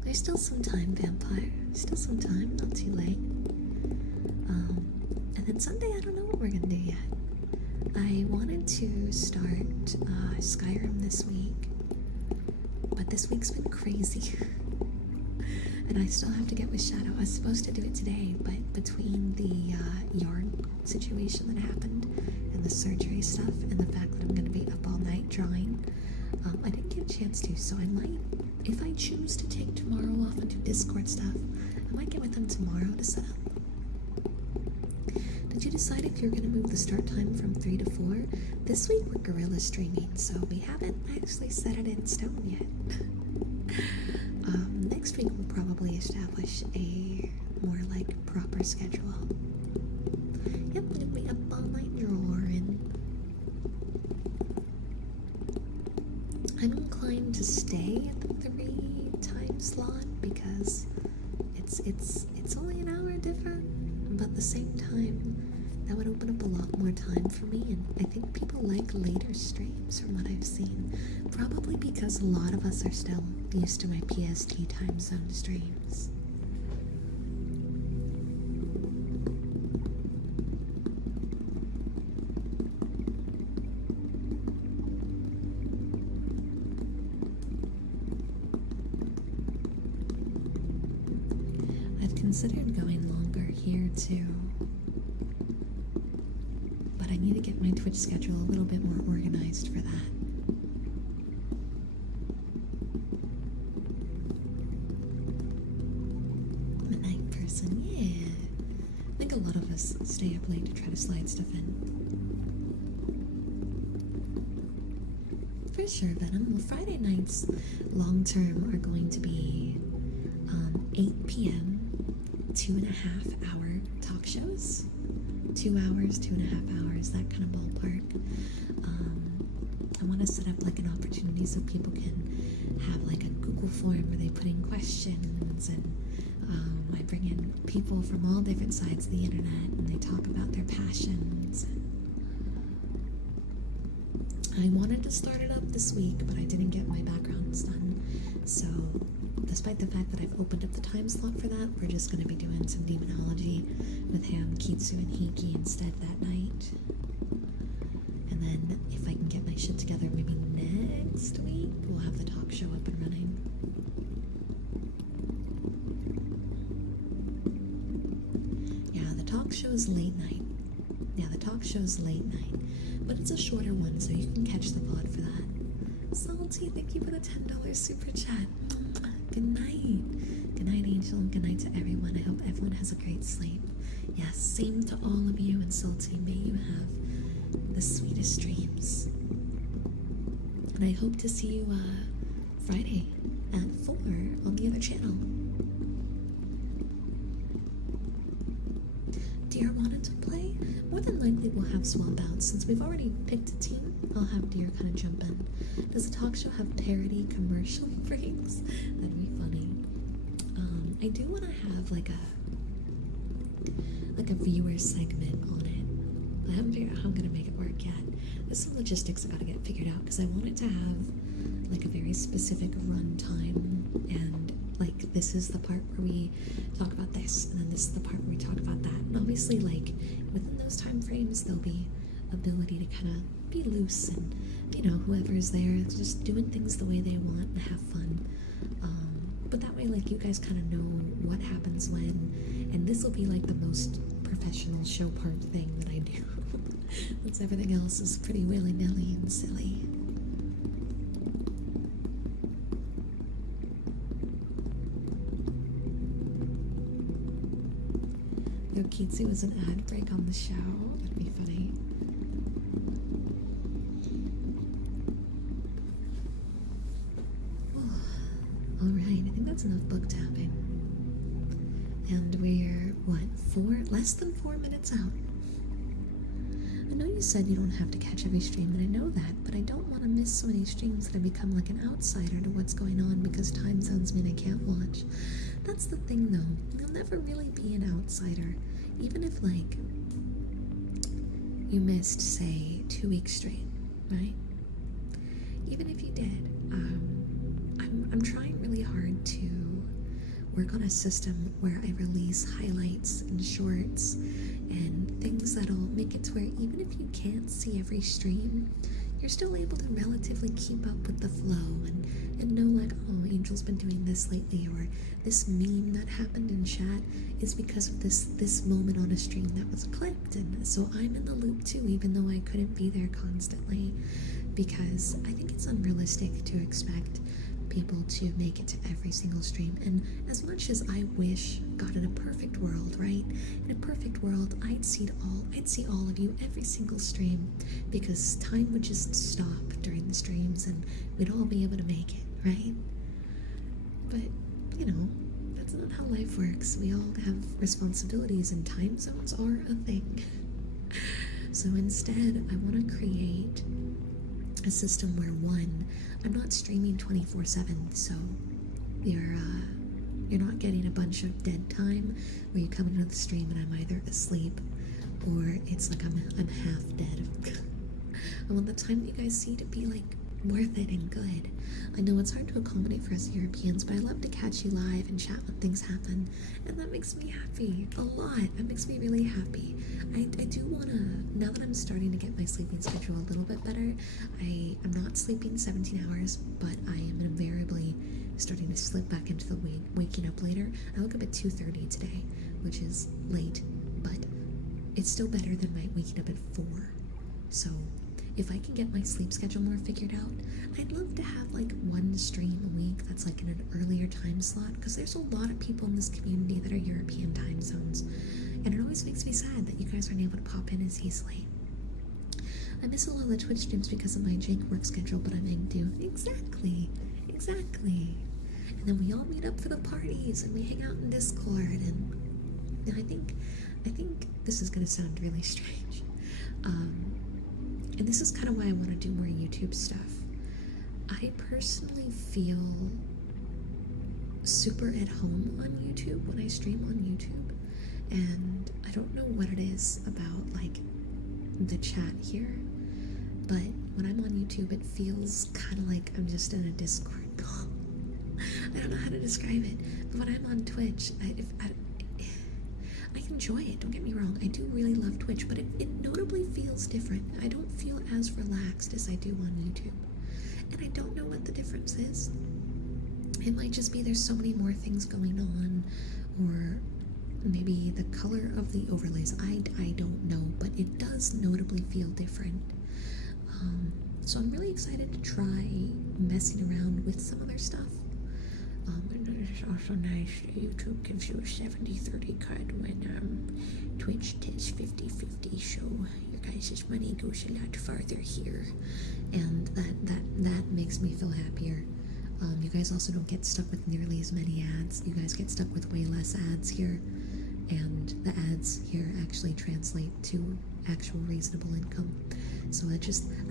There's still some time, Vampire. Still some time, not too late. And then Sunday, I don't know what we're gonna do yet. I wanted to start Skyrim this week, but this week's been crazy. And I still have to get with Shadow. I was supposed to do it today, but between the yarn situation that happened and the surgery stuff and the fact that I'm going to be up all night drawing, I didn't get a chance to. So I might, if I choose to take tomorrow off and do Discord stuff, I might get with them tomorrow to set up. Did you decide if you're going to move the start time from 3 to 4? This week we're guerrilla streaming, so we haven't actually set it in stone yet. Next week we'll probably establish a more like proper schedule. Yep, we're gonna be up all night drawing. I'm inclined to stay at the 3 time slot because it's only an hour different, but at the same time that would open up a lot more time for me, and I think people like later streams from what I've seen. Probably because a lot of us are still used to my PST time zone streams. I've considered going longer here too. I need to get my Twitch schedule a little bit more organized for that. I'm a night person, yeah. I think a lot of us stay up late to try to slide stuff in. For sure, Venom. Well, Friday nights, long term, are going to be 8 p.m., 2.5 hour talk shows. 2 hours, 2.5 hours, that kind of ballpark. I want to set up like an opportunity so people can have like a Google form where they put in questions, and I bring in people from all different sides of the internet and they talk about their passions. I wanted to start it up this week, but I didn't get my backgrounds done. So despite the fact that I've opened up the time slot for that, we're just going to be doing some demonology with him, Kitsu, and Hiki instead that night. And then if I can get my shit together, maybe next week, we'll have the talk show up and running. Yeah, the talk show's late night. But it's a shorter one, so you can catch the VOD for that. Salty, thank you for the $10 super chat. Good night. Good night, Angel, and good night to everyone. I hope everyone has a great sleep. Yes, same to all of you, and Salty, may you have the sweetest dreams. And I hope to see you Friday at 4 on the other channel. Deer wanted to play? More than likely we'll have swap outs. Since we've already picked a team, I'll have Deer kind of jump in. Does the talk show have parody commercial breaks? That'd be funny. I do want to have like a viewer segment on it. I haven't figured out how I'm going to make it work yet. There's some logistics I got to get figured out because I want it to have like a very specific run time, and like this is the part where we talk about this, and then this is the part where we talk about that. And obviously, like within those time frames, there'll be ability to kind of be loose, and you know, whoever's there just doing things the way they want and have fun. But that way, like, you guys kind of know what happens when, and this will be like the most professional show part thing that I do. Once everything else is pretty willy-nilly and silly. Yo, Kitsu was an ad break on the show. That'd be funny. Alright, I think that's enough book tapping. And we're, what, less than 4 minutes out. I know you said you don't have to catch every stream, and I know that, but I don't want to miss so many streams that I become like an outsider to what's going on because time zones mean I can't watch. That's the thing though, you'll never really be an outsider. Even if, like, you missed, say, 2 weeks straight, right? Even if you did, I'm trying really hard to work on a system where I release highlights and shorts and things that'll make it to where even if you can't see every stream, you're still able to relatively keep up with the flow and know like, oh, Angel's been doing this lately, or this meme that happened in chat is because of this moment on a stream that was clipped, and so I'm in the loop too, even though I couldn't be there constantly, because I think it's unrealistic to expect people to make it to every single stream. And as much as I wish, God, in a perfect world, right? In a perfect world, I'd see all of you every single stream, because time would just stop during the streams and we'd all be able to make it, right? But, you know, that's not how life works. We all have responsibilities and time zones are a thing. So instead, I want to create a system where, one, I'm not streaming 24/7, so you're not getting a bunch of dead time where you come into the stream and I'm either asleep or it's like I'm half dead. I want the time that you guys see to be like worth it and good. I know it's hard to accommodate for us Europeans, but I love to catch you live and chat when things happen, and that makes me happy a lot. That makes me really happy. I do wanna, now that I'm starting to get my sleeping schedule a little bit better, I'm not sleeping 17 hours, but I am invariably starting to slip back into the waking up later. I woke up at 2:30 today, which is late, but it's still better than my waking up at 4. So if I can get my sleep schedule more figured out, I'd love to have like one stream a week that's like in an earlier time slot, because there's a lot of people in this community that are European time zones, and it always makes me sad that you guys aren't able to pop in as easily. I miss a lot of the Twitch streams because of my jank work schedule, but I'm ing due. Exactly. And then we all meet up for the parties and we hang out in Discord, and I think this is gonna sound really strange. And this is kind of why I want to do more YouTube stuff. I personally feel super at home on YouTube when I stream on YouTube, and I don't know what it is about like the chat here, but when I'm on YouTube it feels kind of like I'm just in a Discord call. I don't know how to describe it, but when I'm on Twitch, I enjoy it, don't get me wrong. I do really love Twitch, but it notably feels different. I don't feel as relaxed as I do on YouTube. And I don't know what the difference is. It might just be there's so many more things going on, or maybe the color of the overlays. I don't know, but it does notably feel different. So I'm really excited to try messing around with some other stuff. It's also nice YouTube gives you a 70-30 cut when Twitch does 50-50, so your guys' money goes a lot farther here, and that makes me feel happier. You guys also don't get stuck with nearly as many ads. You guys get stuck with way less ads here, and the ads here actually translate to actual reasonable income. So I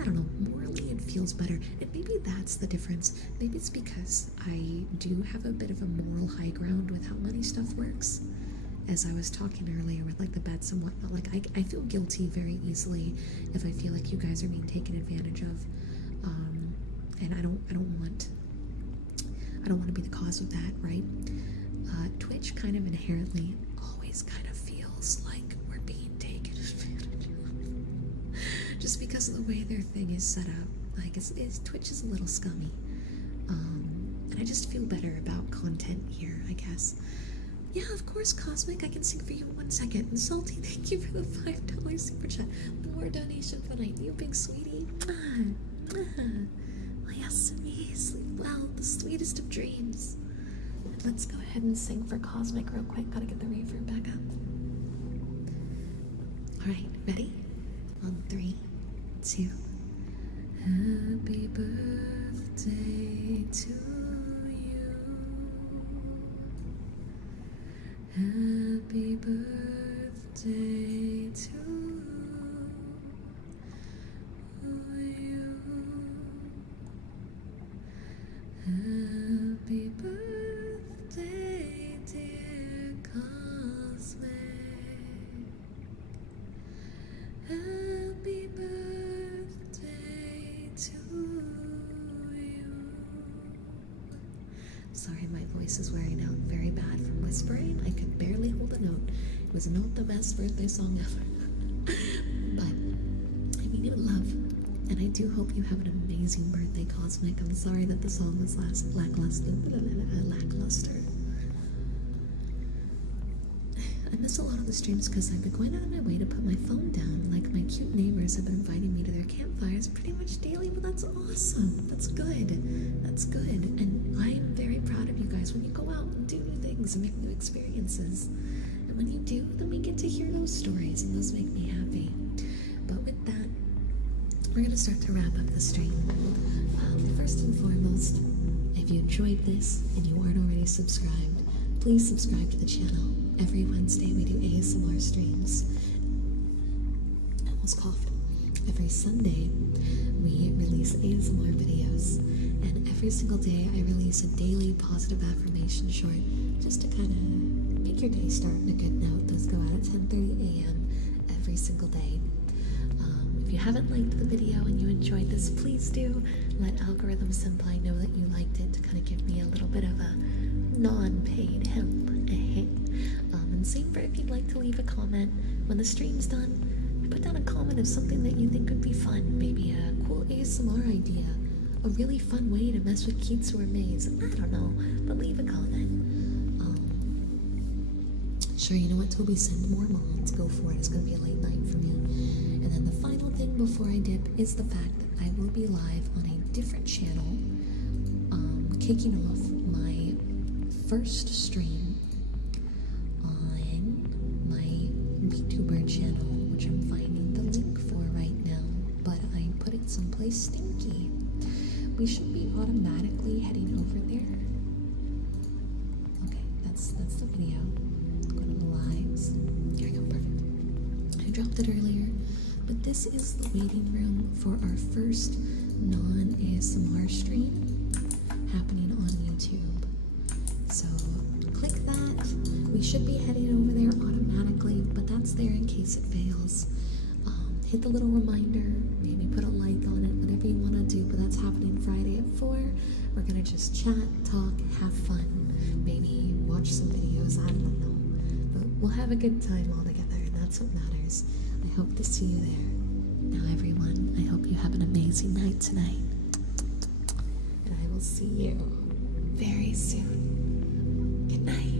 don't know, morally it feels better. And maybe that's the difference. Maybe it's because I do have a bit of a moral high ground with how money stuff works. As I was talking earlier with like the bets and whatnot, like I feel guilty very easily if I feel like you guys are being taken advantage of. And I don't want to be the cause of that, right? Twitch kind of inherently always kind of feels like we're being taken advantage of. Just because of the way their thing is set up. Like, Twitch is a little scummy. And I just feel better about content here, I guess. Yeah, of course, Cosmic, I can sing for you in 1 second. And Salty, thank you for the $5 super chat. More donation for the night. You big sweetie. Oh, yes, me. Sleep well. The sweetest of dreams. Let's go ahead and sing for Cosmic real quick. Gotta get the reverb back up. Alright, ready? On 3, 2. Happy birthday to you. Happy birthday to you. Happy birthday, dear Cosmic. Happy birthday to you. Sorry, my voice is wearing out very bad from whispering. I could barely hold a note. It was not the best birthday song ever. But I mean it with love, and And I do hope you have an amazing birthday, Cosmic. I'm sorry that the song was lackluster. I miss a lot of the streams because I've been going out of my way to put my phone down. Like, my cute neighbors have been inviting me to their campfires pretty much daily, but that's awesome. That's good. That's good. And I am very proud of you guys when you go out and do new things and make new experiences. And when you do, then we get to hear those stories, and those make me happy. But with that, we're going to start to wrap up the stream. First and foremost, if you enjoyed this and you aren't already subscribed, please subscribe to the channel. Every Wednesday we do ASMR streams. I almost coughed. Every Sunday we release ASMR videos. And every single day I release a daily positive affirmation short just to kind of make your day start on a good note. Those go out at 10:30 a.m. every single day. If you haven't liked the video and you enjoyed this, please do let Algorithm Senpai know that you liked it to kind of give me a little bit of a non-paid help. And same for if you'd like to leave a comment. When the stream's done, put down a comment of something that you think would be fun. Maybe a cool ASMR idea, a really fun way to mess with Kitsu or Maze. I don't know, but leave a comment. Sure, you know what, Toby, send more mods. Go for it. It's going to be a late night for me. And then the final thing before I dip is the fact that I will be live on a different channel, kicking off my first stream on my vtuber channel, which I'm finding the link for right now, but I put it someplace stinky. We should be automatically heading over there. Okay, that's the video. Go to the lives. Here we go, perfect. I dropped it earlier, but this is the waiting room for our first non-ASMR stream happening on YouTube. So click that. We should be heading over there automatically, but that's there in case it fails. Hit the little reminder, maybe put a like on it, whatever you want to do, but that's happening Friday at 4. We're going to just chat, talk, have fun, maybe watch some videos, I don't know. But we'll have a good time all together, and that's what matters. I hope to see you there. Now everyone, I hope you have an amazing night tonight. And I will see you very soon. Good night.